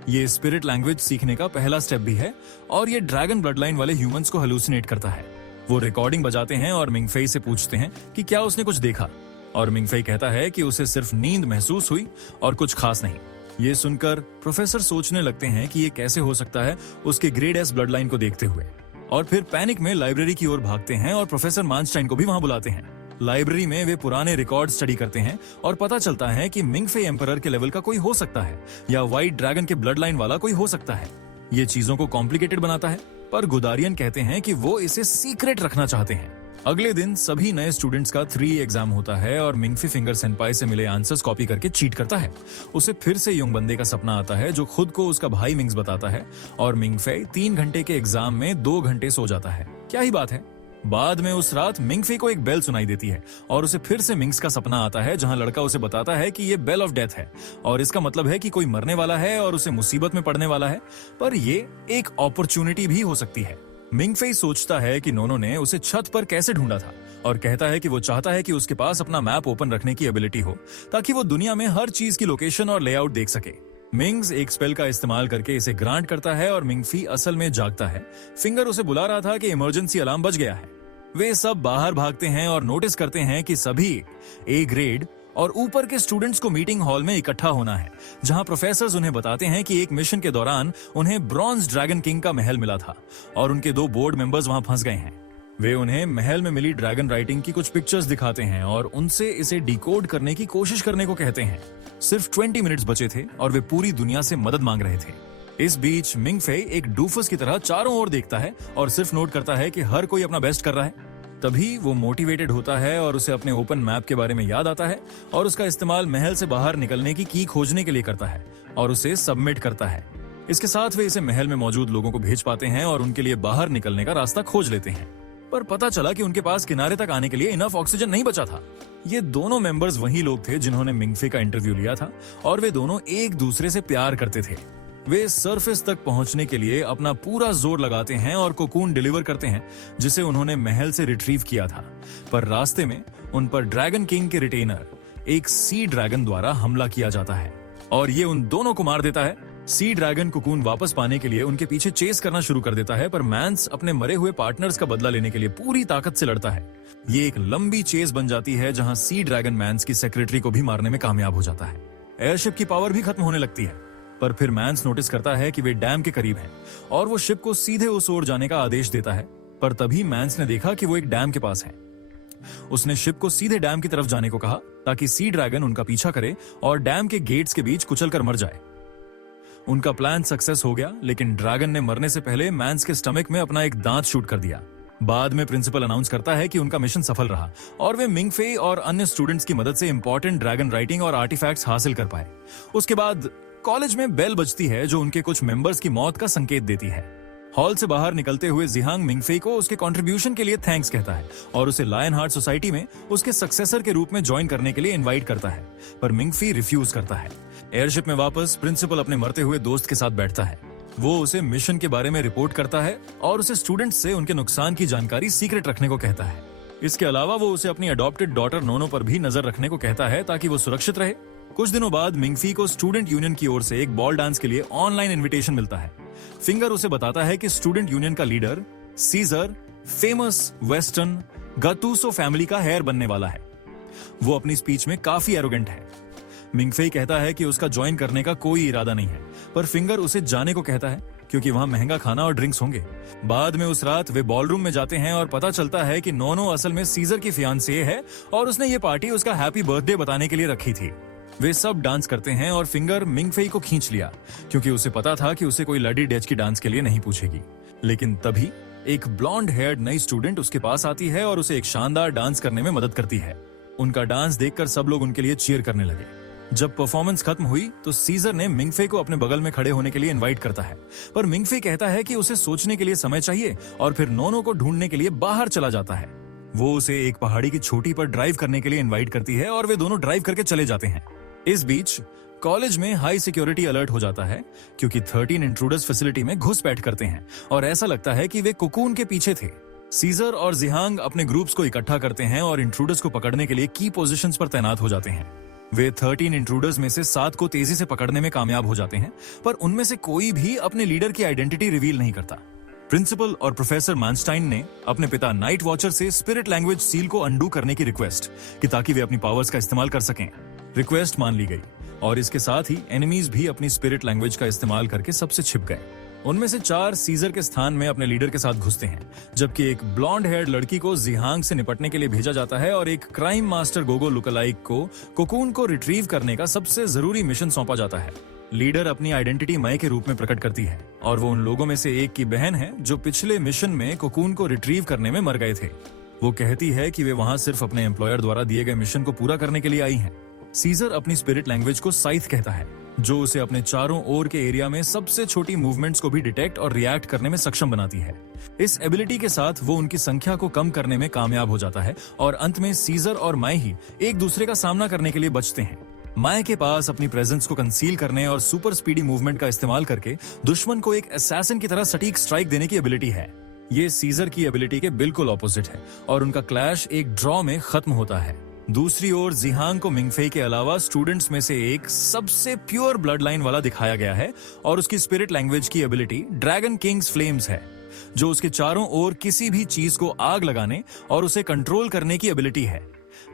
ये स्पिरिट लैंग्वेज सीखने का पहला स्टेप भी है और ये ड्रैगन ब्लड लाइन वाले ह्यूमंस को हेलुसिनेट करता है। वो रिकॉर्डिंग बजाते हैं और मिंग फेई से पूछते हैं कि क्या उसने कुछ देखा, और मिंग फेई कहता है कि उसे सिर्फ नींद महसूस हुई और कुछ खास नहीं। ये सुनकर प्रोफेसर सोचने लगते हैं कि ये कैसे हो सकता है उसके ग्रेड एस ब्लड लाइन को देखते हुए, और फिर पैनिक में लाइब्रेरी की ओर भागते हैं और प्रोफेसर मानस्टाइन को भी वहां बुलाते हैं। लाइब्रेरी में वे पुराने रिकॉर्ड स्टडी करते हैं और पता चलता है कि मिंग फेई एम्परर के लेवल का कोई हो सकता है या व्हाइट ड्रैगन के ब्लड लाइन वाला कोई हो सकता है। ये चीजों को कॉम्प्लिकेटेड बनाता है, पर गुदारियन कहते हैं कि वो इसे सीक्रेट रखना चाहते हैं। अगले दिन सभी नए स्टूडेंट्स का 3 एग्जाम होता है और मिंग फी फिंगर सेनपाई से मिले आंसर्स कॉपी करके चीट करता है। उसे फिर से यंग बंदे का सपना आता है जो खुद को उसका भाई मिंग्स बताता है, और मिंग फे 3 घंटे के एग्जाम में 2 घंटे सो जाता है। क्या ही बात है। बाद में उस रात मिंग फे को एक बेल सुनाई देती है और उसे फिर से मिंग्स का सपना आता है जहां लड़का उसे बताता है कि ये बेल ऑफ डेथ है और इसका मतलब है कि कोई मरने वाला है और उसे मुसीबत में पड़ने वाला है, पर ये एक अपॉर्चुनिटी भी हो सकती है। मिंग फे सोचता है कि नोनो ने उसे छत पर कैसे ढूंढा था और कहता है कि वो चाहता है कि उसके पास अपना मैप ओपन रखने की एबिलिटी हो ताकि वो दुनिया में हर चीज की लोकेशन और लेआउट देख सके। मिंग्स एक स्पेल का इस्तेमाल करके इसे ग्रांट करता है और मिंग फी असल में जागता है। फिंगर उसे बुला रहा था कि इमरजेंसी अलार्म बज गया है। वे सब बाहर भागते हैं और नोटिस करते हैं कि सभी ए ग्रेड और ऊपर के स्टूडेंट्स को मीटिंग हॉल में इकट्ठा होना है, जहां प्रोफेसर्स उन्हें बताते हैं कि एक मिशन के दौरान उन्हें ब्रॉन्ज ड्रैगन किंग का महल मिला था और उनके 2 बोर्ड मेंबर्स वहां फंस गए हैं। वे उन्हें महल में मिली ड्रैगन राइटिंग की कुछ पिक्चर्स दिखाते हैं और उनसे इसे डिकोड करने की कोशिश करने को कहते हैं। सिर्फ 20 मिनट्स बचे थे और वे पूरी दुनिया से मदद मांग रहे थे। इस बीच मिंग फे एक डूफस की तरह चारों ओर देखता है और सिर्फ नोट करता है कि हर कोई अपना बेस्ट कर रहा है। तभी वो मोटिवेटेड होता है और उसे अपने ओपन मैप के बारे में याद आता है और उसका इस्तेमाल महल से बाहर निकलने की खोजने के लिए करता है और उसे सबमिट करता है। इसके साथ वे इसे महल में मौजूद लोगों को भेज पाते हैं और उनके लिए बाहर निकलने का रास्ता खोज लेते हैं, पर पता चला कि उनके पास किनारे तक आने के लिए इनफ ऑक्सीजन नहीं बचा था। ये दोनों मेंबर्स वही लोग थे जिन्होंने मिंग फे का इंटरव्यू लिया था और वे दोनों एक दूसरे से प्यार करते थे। वे सरफेस तक पहुंचने के लिए अपना पूरा जोर लगाते हैं और कोकून डिलीवर करते हैं जिसे उन्होंने महल से रिट्रीव किया था, पर रास्ते में उन पर ड्रैगन किंग के रिटेनर एक सी ड्रैगन द्वारा हमला किया जाता है और ये उन दोनों को मार देता है। सी ड्रैगन कोकून वापस पाने के लिए उनके पीछे चेस करना शुरू कर देता है, पर मैंस अपने मरे हुए पार्टनर्स का बदला लेने के लिए पूरी ताकत से लड़ता है। ये एक लंबी चेस बन जाती है जहां सी ड्रैगन मैंस की सेक्रेटरी को भी मारने में कामयाब हो जाता है। एयरशिप की पावर भी खत्म होने लगती है, पर फिर मैंस नोटिस करता है कि वे डैम के करीब हैं और वो शिप को सीधे उस ओर जाने का आदेश देता है, पर तभी मैंस ने देखा कि वो एक डैम के पास है। उसने शिप को सीधे डैम की तरफ जाने को कहा ताकि सी ड्रैगन उनका पीछा करे और डैम के गेट्स के बीच कुचलकर मर जाए। उनका प्लान सक्सेस हो गया, लेकिन ड्रैगन ने मरने से पहले मैंस के स्टमक में अपना एक दांत शूट कर दिया। बाद में प्रिंसिपल अनाउंस करता है कि उनका मिशन सफल रहा और वे मिंग फे और अन्य स्टूडेंट्स की मदद से इंपॉर्टेंट ड्रैगन राइटिंग और आर्टिफैक्ट्स हासिल कर पाए। उसके बाद कॉलेज में बेल बजती है जो उनके कुछ मेंबर्स की मौत का संकेत देती है। हॉल से बाहर निकलते हुए जिहांग मिंगफेई को उसके कंट्रीब्यूशन के लिए थैंक्स कहता है और उसे लायन हार्ट सोसाइटी में उसके सक्सेसर के रूप में ज्वाइन करने के लिए इनवाइट करता है, पर मिंगफेई रिफ्यूज करता है। एयरशिप में वापस प्रिंसिपल अपने मरते हुए दोस्त के साथ बैठता है। वो उसे मिशन के बारे में रिपोर्ट करता है और उसे स्टूडेंट्स से उनके नुकसान की जानकारी सीक्रेट रखने को कहता है। इसके अलावा वो उसे अपनी अडॉप्टेड डॉटर नोनो पर भी नजर रखने को कहता है ताकि वो सुरक्षित रहे। कुछ दिनों बाद मिंगफी को स्टूडेंट यूनियन की ओर से एक बॉल डांस के लिए ऑनलाइन इनविटेशन मिलता है। फिंगर उसे बताता है कि स्टूडेंट यूनियन का leader Caesar famous western Gattuso family का हेयर बनने वाला है। वो अपनी स्पीच में काफी एरोगेंट है। मिंगफेई कहता है कि उसका ज्वाइन करने का कोई इरादा नहीं है, पर फिंगर उसे जाने को कहता है क्योंकि वहां महंगा खाना और ड्रिंक्स होंगे। बाद में उस रात वे बॉलरूम में जाते हैं और पता चलता है कि नोनो असल में सीजर की फियांसे है और उसने ये पार्टी उसका हैप्पी बर्थडे बताने के लिए रखी थी। वे सब डांस करते हैं और फिंगर मिंगफेई को खींच लिया क्योंकि उसे पता था कि उसे कोई लड़ी डेच की डांस के लिए नहीं पूछेगी। लेकिन तभी एक ब्लॉन्ड हेयर्ड नई स्टूडेंट उसके पास आती है और उसे एक शानदार डांस करने में मदद करती है। उनका डांस देखकर सब लोग उनके लिए चीयर करने लगे। जब परफॉर्मेंस खत्म हुई तो सीजर ने मिंगफे को अपने बगल में खड़े होने के लिए इनवाइट करता है, पर मिंगफे कहता है कि उसे सोचने के लिए समय चाहिए और फिर नोनो को ढूंढने के लिए बाहर चला जाता है। वो उसे एक पहाड़ी की चोटी पर ड्राइव करने के लिए इनवाइट करती है और वे दोनों ड्राइव करके चले जाते हैं। इस बीच कॉलेज में हाई सिक्योरिटी अलर्ट हो जाता है क्योंकि 13 इंट्रूडर्स फैसिलिटी में घुसपैठ करते हैं और ऐसा लगता है कि वे कोकून के पीछे थे। सीजर और जिहांग अपने ग्रुप्स को इकट्ठा करते हैं और इंट्रूडर्स को पकड़ने के लिए की पोजीशंस पर तैनात हो जाते हैं। वे 13 इंट्रूडर्स में से 7 को तेजी से पकड़ने में कामयाब हो जाते हैं, पर उनमें से कोई भी अपने लीडर की आइडेंटिटी रिवील नहीं करता। प्रिंसिपल और प्रोफेसर मानस्टाइन ने अपने पिता नाइट वॉचर से स्पिरिट लैंग्वेज सील को अंडू करने की रिक्वेस्ट कि ताकि वे अपनी पावर्स का इस्तेमाल कर सकें। रिक्वेस्ट मान ली गई और इसके साथ ही एनिमीज भी अपनी स्पिरिट लैंग्वेज का इस्तेमाल करके सबसे छिप गए। उनमें से 4 सीजर के स्थान में अपने लीडर के साथ घुसते हैं, जबकि एक ब्लॉन्ड हेयर्ड लड़की को जिहांग से निपटने के लिए भेजा जाता है और एक क्राइम मास्टर गोगो लुकलाइक को कोकून को रिट्रीव करने का सबसे जरूरी मिशन सौंपा जाता है। लीडर अपनी आइडेंटिटी मई के रूप में प्रकट करती है और वो उन लोगों में से एक की बहन है जो पिछले मिशन में कोकून को रिट्रीव करने में मर गए थे। वो कहती है कि वे वहां सिर्फ अपने एम्प्लॉयर द्वारा दिए गए मिशन को पूरा करने के लिए आई हैं। सीजर अपनी स्पिरिट लैंग्वेज को साइथ कहता है, जो उसे अपने चारों ओर के एरिया में सबसे छोटी मूवमेंट्स को भी डिटेक्ट और रिएक्ट करने में सक्षम बनाती है। इस एबिलिटी के साथ वो उनकी संख्या को कम करने में कामयाब हो जाता है और अंत में सीजर और माई ही एक दूसरे का सामना करने के लिए बचते हैं। माई के पास अपनी प्रेजेंस को कंसील करने और सुपर स्पीडी मूवमेंट का इस्तेमाल करके दुश्मन को एक असैसिन की तरह सटीक स्ट्राइक देने की एबिलिटी है। ये सीजर की एबिलिटी के बिल्कुल ऑपोजिट है और उनका क्लैश एक ड्रॉ में खत्म होता है। दूसरी ओर जिहांग को मिंगफे के अलावा स्टूडेंट्स में से एक सबसे प्योर ब्लड लाइन वाला दिखाया गया है और उसकी स्पिरिट लैंग्वेज की एबिलिटी ड्रैगन किंग्स फ्लेम्स है, जो उसके चारों ओर किसी भी चीज को आग लगाने और उसे कंट्रोल करने की एबिलिटी है।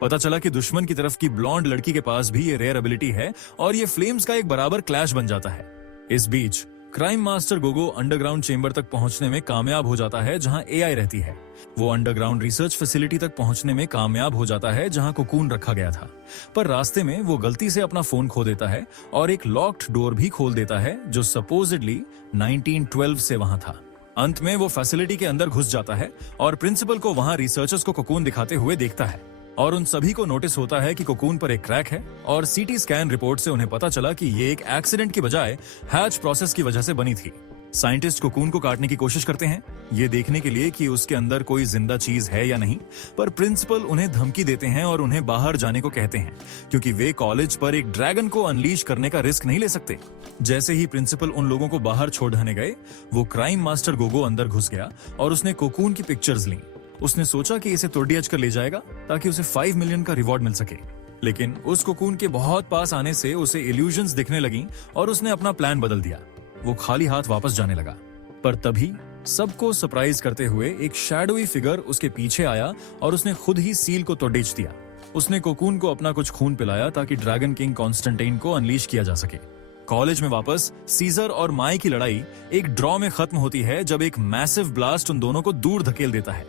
पता चला कि दुश्मन की तरफ की ब्लॉन्ड लड़की के पास भी ये रेयर एबिलिटी है और ये फ्लेम्स का एक बराबर क्लैश बन जाता है। इस बीच crime master Gogo underground chamber तक पहुंचने में कामयाब हो जाता है जहां एआई रहती है। वो अंडरग्राउंड रिसर्च फैसिलिटी तक पहुंचने में कामयाब हो जाता है जहां कोकून रखा गया था, पर रास्ते में वो गलती से अपना फोन खो देता है और एक लॉक्ड डोर भी खोल देता है जो सपोजिडली 1912 से वहां था। अंत में वो फैसिलिटी के अंदर घुस जाता है और प्रिंसिपल को वहां रिसर्चर्स को कोकून दिखाते हुए देखता है और उन सभी को नोटिस होता है कि कोकून पर एक क्रैक है और सीटी स्कैन रिपोर्ट से उन्हें पता चला कि ये एक एक्सीडेंट की बजाय हैच प्रोसेस की वजह से बनी थी। साइंटिस्ट कोकून को काटने की कोशिश करते हैं, ये देखने के लिए कि उसके अंदर कोई जिंदा चीज है या नहीं, पर प्रिंसिपल उन्हें धमकी देते हैं और उन्हें बाहर जाने को कहते हैं क्योंकि वे कॉलेज पर एक ड्रैगन को अनलीश करने का रिस्क नहीं ले सकते। जैसे ही प्रिंसिपल उन लोगों को बाहर छोड़ने गए, वो क्राइम मास्टर गोगो अंदर घुस गया और उसने कोकून की पिक्चर्स ली। उसने सोचा कि इसे तोड़ियाज कर ले जाएगा ताकि उसे 5 मिलियन का रिवॉर्ड मिल सके, लेकिन उस कोकून के बहुत पास आने से उसे इल्यूजन्स दिखने लगी और उसने अपना प्लान बदल दिया। वो खाली हाथ वापस जाने लगा, पर तभी सबको सरप्राइज करते हुए एक शैडोई फिगर उसके पीछे आया और उसने खुद ही सील को तोड़ेच दिया। उसने कोकून को अपना कुछ खून पिलाया ताकि ड्रैगन किंग कॉन्स्टेंटाइन को अनलीश किया जा सके। कॉलेज में वापस सीजर और माई की लड़ाई एक ड्रॉ में खत्म होती है जब एक मैसिव ब्लास्ट उन दोनों को दूर धकेल देता है।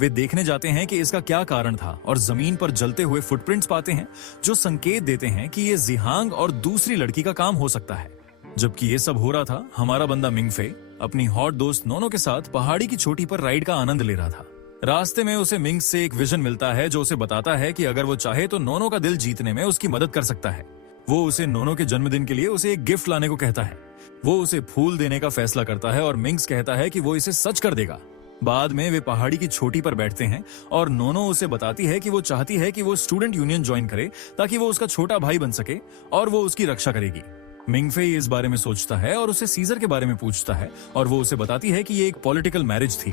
वे देखने जाते हैं कि इसका क्या कारण था और जमीन पर जलते हुए फुटप्रिंट्स पाते हैं जो संकेत देते हैं कि ये जिहांग और दूसरी लड़की का काम हो सकता है। जबकि ये सब हो रहा था, हमारा बंदा मिंगफे अपनी हॉट दोस्त नोनो के साथ पहाड़ी की चोटी पर राइड का आनंद ले रहा था। रास्ते में उसे मिंग से एक विजन मिलता है जो उसे बताता है कि अगर वो चाहे तो नोनो का दिल जीतने में उसकी मदद कर सकता है। वो उसे नोनो के जन्मदिन के लिए उसे एक गिफ्ट लाने को कहता है। वो उसे फूल देने का फैसला करता है और मिंग्स कहता है कि वो इसे सच कर देगा। बाद में वे पहाड़ी की चोटी पर बैठते हैं और नोनो उसे बताती है कि वो चाहती है कि वो स्टूडेंट यूनियन ज्वाइन करे ताकि वो उसका छोटा भाई बन सके और वो उसकी रक्षा करेगी। मिंगफेई इस बारे में सोचता है और उसे सीजर के बारे में पूछता है और वो उसे बताती है कि ये एक पॉलिटिकल मैरिज थी।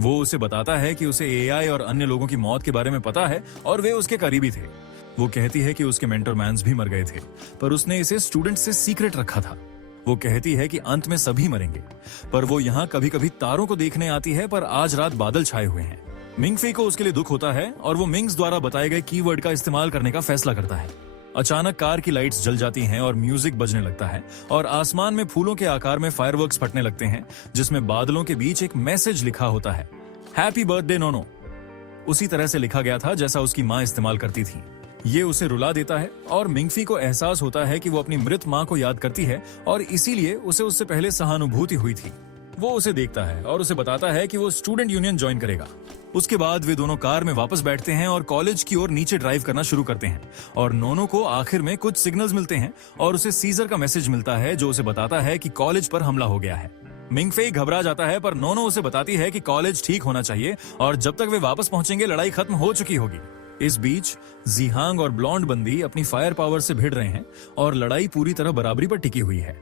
वो उसे बताता है कि उसे एआई और अन्य लोगों की मौत के बारे में पता है और वे उसके करीबी थे। वो कहती है कि उसके मेंटर मैन्स भी मर गए थे, पर उसने इसे स्टूडेंट से सीक्रेट रखा था। वो कहती है कि अंत में सभी मरेंगे, पर वो यहाँ कभी कभी तारों को देखने आती है, पर आज रात बादल छाए हुए हैं। मिंगफेई को उसके लिए दुख होता है और वो मिंग्स द्वारा बताए गए कीवर्ड का इस्तेमाल करने का फैसला करता है। अचानक कार की लाइट्स जल जाती हैं और म्यूजिक बजने लगता है और आसमान में फूलों के आकार में फायरवर्क्स फटने लगते हैं, जिसमें बादलों के बीच एक मैसेज लिखा होता है, हैप्पी बर्थडे नोनो। उसी तरह से लिखा गया था जैसा उसकी माँ इस्तेमाल करती थी। ये उसे रुला देता है और मिंगफी को एहसास होता है कि वो अपनी मृत माँ को याद करती है और इसीलिए उसे उससे पहले सहानुभूति हुई थी। वो उसे देखता है और उसे बताता है कि वो स्टूडेंट यूनियन ज्वाइन करेगा। उसके बाद वे दोनों कार में वापस बैठते हैं और कॉलेज की ओर नीचे ड्राइव करना शुरू करते हैं और नोनो को आखिर में कुछ सिग्नल्स मिलते हैं और उसे सीजर का मैसेज मिलता है जो उसे बताता है कि कॉलेज पर हमला हो गया है। मिंगफेई घबरा जाता है, पर नोनो उसे बताती है कि कॉलेज ठीक होना चाहिए और जब तक वे वापस पहुंचेंगे लड़ाई खत्म हो चुकी होगी। इस बीच जीहांग और ब्लॉन्ड बंदी अपनी फायर पावर से भिड़ रहे हैं और लड़ाई पूरी तरह बराबरी पर टिकी हुई है।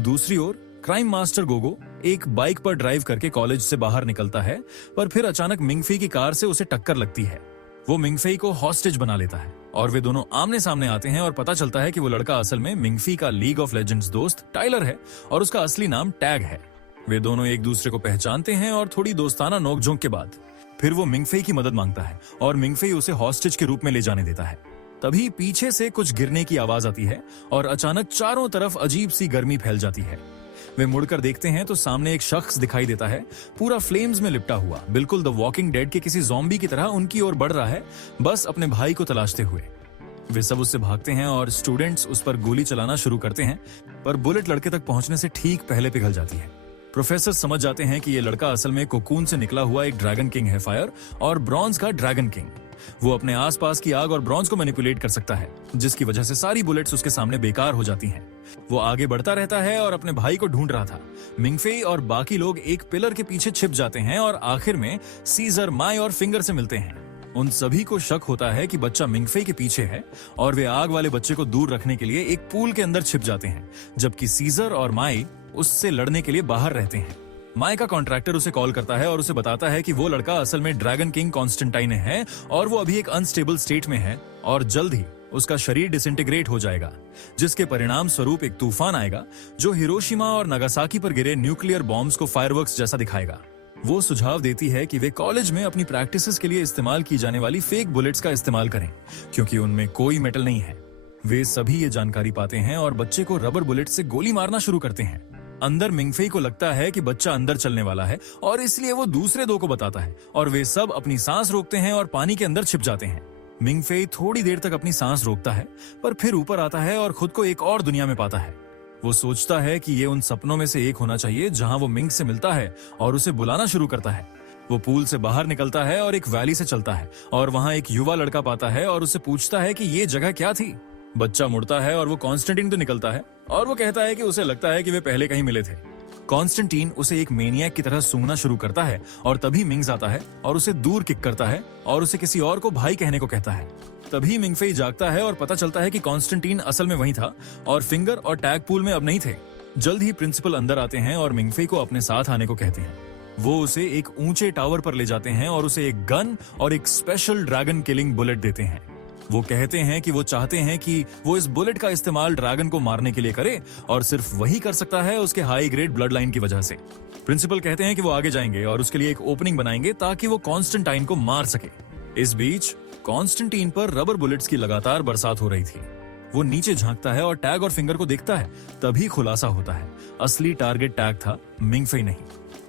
दूसरी ओर क्राइम मास्टर गोगो एक बाइक पर ड्राइव करके कॉलेज से बाहर निकलता है, पर फिर अचानक मिंगफी की कार से उसे टक्कर लगती है। वो मिंगफी को हॉस्टेज बना लेता है और वे दोनों आमने सामने आते हैं और पता चलता है कि वो लड़का असल में मिंगफी का लीग ऑफ लेजेंड्स दोस्त टाइलर है और उसका असली नाम टैग है। वे दोनों एक दूसरे को पहचानते हैं और थोड़ी दोस्ताना नोकझोंक के बाद फिर वो मिंगफी की मदद मांगता है और मिंगफी उसे हॉस्टेज के रूप में ले जाने देता है। तभी पीछे से कुछ गिरने की आवाज आती है और अचानक चारों तरफ अजीब सी गर्मी फैल जाती है। वे मुड़कर देखते हैं तो सामने एक शख्स दिखाई देता है, पूरा फ्लेम्स में लिपटा हुआ, बिल्कुल द वॉकिंग डेड के किसी ज़ॉम्बी की तरह उनकी ओर बढ़ रहा है, बस अपने भाई को तलाशते हुए। वे सब उससे भागते हैं और स्टूडेंट्स उस पर गोली चलाना शुरू करते हैं, पर बुलेट लड़के तक पहुंचने से ठीक पहले पिघल जाती है। प्रोफेसर समझ जाते हैं कि ये लड़का असल में कोकून से निकला हुआ एक ड्रैगन किंग है, फायर और ब्रॉन्ज का ड्रैगन किंग। वो अपने आसपास की आग और ब्रॉन्ज को मैनिपुलेट कर सकता है, जिसकी वजह से सारी बुलेट्स उसके सामने बेकार हो जाती हैं। वो आगे बढ़ता रहता है और अपने भाई को ढूंढ रहा था। मिंगफेई और बाकी लोग एक पिलर के पीछे छिप जाते हैं और आखिर में सीजर, माई और फिंगर से मिलते हैं। उन सभी को शक होता है कि बच्चा मिंगफेई के पीछे है और वे आग वाले बच्चे को दूर रखने के लिए एक पूल के अंदर छिप जाते हैं, जबकि सीजर और माई उससे लड़ने के लिए बाहर रहते हैं। माई का कॉन्ट्रैक्टर उसे कॉल करता है और उसे बताता है कि वो लड़का असल में ड्रैगन किंग कॉन्स्टेंटाइन है और वो अभी एक अनस्टेबल स्टेट में है और जल्द ही उसका शरीर डिसइंटीग्रेट हो जाएगा, जिसके परिणाम स्वरूप एक तूफान आएगा जो हिरोशिमा और नागासाकी पर गिरे न्यूक्लियर बॉम्ब्स को फायरवर्क्स जैसा दिखाएगा। वो सुझाव देती है कि वे कॉलेज में अपनी प्रैक्टिसेस के लिए इस्तेमाल की जाने वाली फेक बुलेट्स का इस्तेमाल करें, क्योंकि उनमें कोई मेटल नहीं है। वे सभी ये जानकारी पाते हैं और बच्चे को रबर बुलेट से गोली मारना शुरू करते हैं। अंदर मिंगफेई को लगता है कि बच्चा अंदर चलने वाला है और इसलिए वो दूसरे दो को बताता है और वे सब अपनी सांस रोकते हैं और पानी के अंदर छिप जाते हैं। मिंगफेई थोड़ी देर तक अपनी सांस रोकता है, पर फिर ऊपर आता है और खुद को एक और दुनिया में पाता है। वो सोचता है कि ये उन सपनों में से एक होना चाहिए जहां वो मिंग से मिलता है और उसे बुलाना शुरू करता है। वो पूल से बाहर निकलता है और एक वैली से चलता है और वहां एक युवा लड़का पाता है और उससे पूछता है कि ये जगह क्या थी। बच्चा मुड़ता है और वो कॉन्स्टेंटीन तो निकलता है और वो कहता है कि उसे लगता है कि वे पहले कहीं मिले थे। कॉन्स्टेंटीन उसे एक मेनियक की तरह सूंघना शुरू करता है और तभी मिंग्स आता है और उसे दूर किक करता है और उसे किसी और को भाई कहने को कहता है। तभी मिंगफेई जागता है और पता चलता है कि कॉन्स्टेंटीन असल में वहीं था और फिंगर और टैग पूल में अब नहीं थे। जल्द ही प्रिंसिपल अंदर आते हैं और मिंगफेई को अपने साथ आने को कहते हैं। वो उसे एक ऊंचे टावर पर ले जाते हैं और उसे एक गन और एक स्पेशल ड्रैगन किलिंग बुलेट देते हैं। वो कहते हैं कि वो चाहते हैं कि वो इस बुलेट का इस्तेमाल ड्रैगन को मारने के लिए करे और सिर्फ वही कर सकता है उसके हाई ग्रेड ब्लड लाइन की वजह से। प्रिंसिपल कहते हैं कि वो आगे जाएंगे और उसके लिए एक ओपनिंग बनाएंगे ताकि वो कॉन्स्टेंटाइन को मार सके। इस बीच कॉन्स्टेंटीन पर रबर बुलेट्स की लगातार बरसात हो रही थी। वो नीचे झांकता है और टैग और फिंगर को देखता है, तभी खुलासा होता है असली टारगेट टैग था, मिंगफेई नहीं।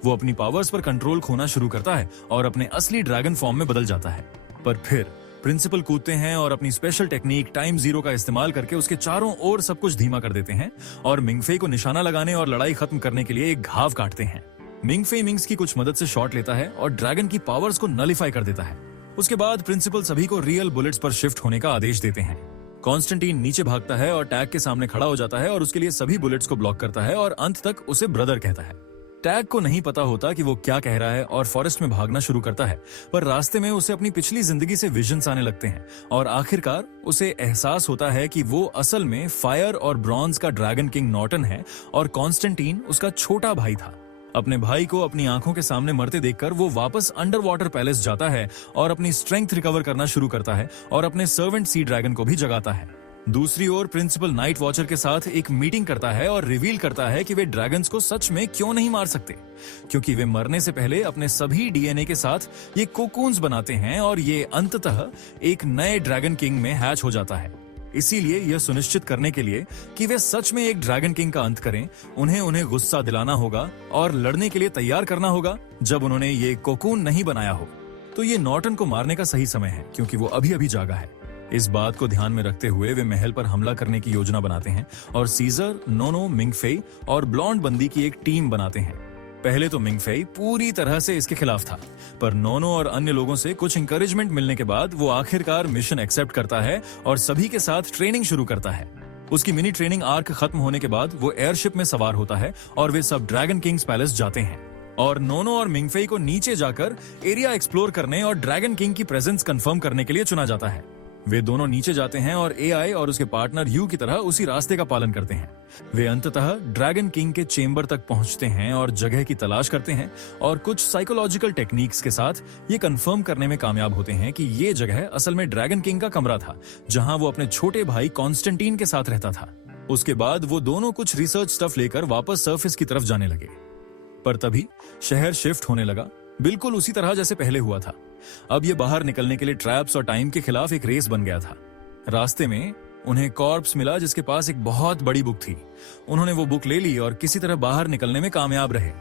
वो अपनी पावर्स पर कंट्रोल खोना शुरू करता है और अपने असली ड्रैगन फॉर्म में बदल जाता है। पर फिर प्रिंसिपल कूदते हैं और अपनी स्पेशल टेक्निक टाइम जीरो का इस्तेमाल करके उसके चारों ओर सब कुछ धीमा कर देते हैं और मिंगफेई को निशाना लगाने और लड़ाई खत्म करने के लिए एक घाव काटते हैं। मिंगफेई मिंग्स की कुछ मदद से शॉट लेता है और ड्रैगन की पावर्स को नलिफाई कर देता है। उसके बाद प्रिंसिपल सभी को रियल बुलेट्स पर शिफ्ट होने का आदेश देते हैं। कॉन्स्टेंटीन नीचे भागता है और टैग के सामने खड़ा हो जाता है और उसके लिए सभी बुलेट्स को ब्लॉक करता है और अंत तक उसे ब्रदर कहता है। टैग को नहीं पता होता कि वो क्या कह रहा है और फॉरेस्ट में भागना शुरू करता है, पर रास्ते में उसे अपनी पिछली जिंदगी से विजन्स आने लगते हैं और आखिरकार उसे एहसास होता है कि वो असल में फायर और ब्रॉन्ज का ड्रैगन किंग नॉर्टन है और कॉन्स्टेंटीन उसका छोटा भाई था। अपने भाई को अपनी आंखों के सामने मरते देखकर वो वापस अंडर वाटर पैलेस जाता है और अपनी स्ट्रेंथ रिकवर करना शुरू करता है और अपने सर्वेंट सी ड्रैगन को भी जगाता है। दूसरी ओर प्रिंसिपल नाइट वॉचर के साथ एक मीटिंग करता है और रिवील करता है कि वे ड्रैगन्स को सच में क्यों नहीं मार सकते, क्योंकि वे मरने से पहले अपने सभी डीएनए के साथ ये कोकून्स बनाते हैं और ये अंततः एक नए ड्रैगन किंग में हैच हो जाता है। इसीलिए यह सुनिश्चित करने के लिए कि वे सच में एक ड्रैगन किंग का अंत करें, उन्हें गुस्सा दिलाना होगा और लड़ने के लिए तैयार करना होगा जब उन्होंने ये कोकून नहीं बनाया हो। तो ये नॉर्टन को मारने का सही समय है, क्योंकि वो अभी अभी जागा है। इस बात को ध्यान में रखते हुए वे महल पर हमला करने की योजना बनाते हैं और सीजर, नोनो, मिंगफेई और ब्लॉन्ड बंदी की एक टीम बनाते हैं। पहले तो मिंगफेई पूरी तरह से इसके खिलाफ था, पर नोनो और अन्य लोगों से कुछ इंकरेजमेंट मिलने के बाद वो आखिरकार मिशन एक्सेप्ट करता है और सभी के साथ ट्रेनिंग शुरू करता है। उसकी मिनी ट्रेनिंग आर्क खत्म होने के बाद वो एयरशिप में सवार होता है और वे सब ड्रैगन किंग्स पैलेस जाते हैं और नोनो और मिंगफेई को नीचे जाकर एरिया एक्सप्लोर करने और ड्रैगन किंग की प्रेजेंस कंफर्म करने के लिए चुना जाता है। वे दोनों नीचे जाते हैं और एआई और उसके पार्टनर यू की तरह उसी रास्ते का पालन करते हैं। वे अंततः ड्रैगन किंग के चेंबर तक पहुंचते हैं और जगह की तलाश करते हैं और कुछ साइकोलॉजिकल टेक्निक्स के साथ ये कंफर्म करने में कामयाब होते हैं कि ये जगह असल में ड्रैगन किंग का कमरा था, जहां वो अपने छोटे भाई कॉन्स्टेंटीन के साथ रहता था। उसके बाद वो दोनों कुछ रिसर्च स्टफ लेकर वापस सरफेस की तरफ जाने लगे, पर तभी शहर शिफ्ट होने लगा, बिल्कुल उसी तरह जैसे पहले हुआ था। अब ये बाहर निकलने के लिए ट्रैप्स और टाइम के खिलाफ एक रेस बन गया था। रास्ते में उन्हें कॉर्प्स मिला जिसके पास एक बहुत बड़ी बुक थी। उन्होंने वो बुक ले ली और किसी तरह बाहर निकलने में कामयाब रहे।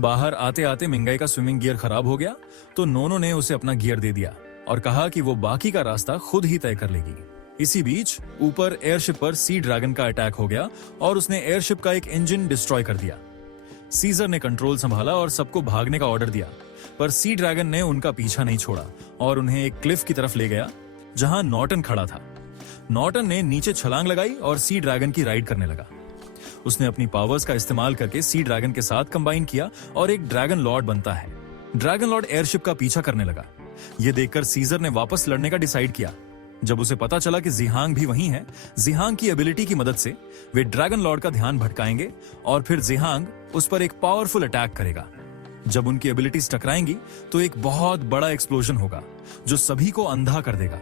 बाहर आते आते मिंगाई का स्विमिंग गियर खराब हो गया, तो नोनो ने उसे अपना गियर दे दिया और कहा कि वो बाकी का रास्ता खुद ही तय कर लेगी। इसी बीच ऊपर एयरशिप पर सी ड्रैगन का अटैक हो गया और उसने एयरशिप का एक इंजन डिस्ट्रॉय कर दिया। सीजर ने कंट्रोल संभाला और सबको भागने का ऑर्डर दिया, पर सी ड्रैगन ने उनका पीछा नहीं छोड़ा और उन्हें एक क्लिफ की तरफ ले गया जहां नॉर्टन खड़ा था। नॉर्टन ने नीचे छलांग लगाई और सी ड्रैगन की राइड करने लगा। उसने अपनी पावर्स का इस्तेमाल करके सी ड्रैगन के साथ कंबाइन किया और एक ड्रैगन लॉर्ड बनता है। ड्रैगन लॉर्ड एयरशिप का पीछा करने लगा। यह देखकर सीजर ने वापस लड़ने का डिसाइड किया। जब उसे पता चला कि जिहांग भी वहीं है, जिहांग की एबिलिटी की मदद से वे ड्रैगन लॉर्ड का ध्यान भटकाएंगे और फिर जिहांग उस पर एक पावरफुल अटैक करेगा। जब उनकी एबिलिटीज टकराएंगी तो एक बहुत बड़ा एक्सप्लोजन होगा जो सभी को अंधा कर देगा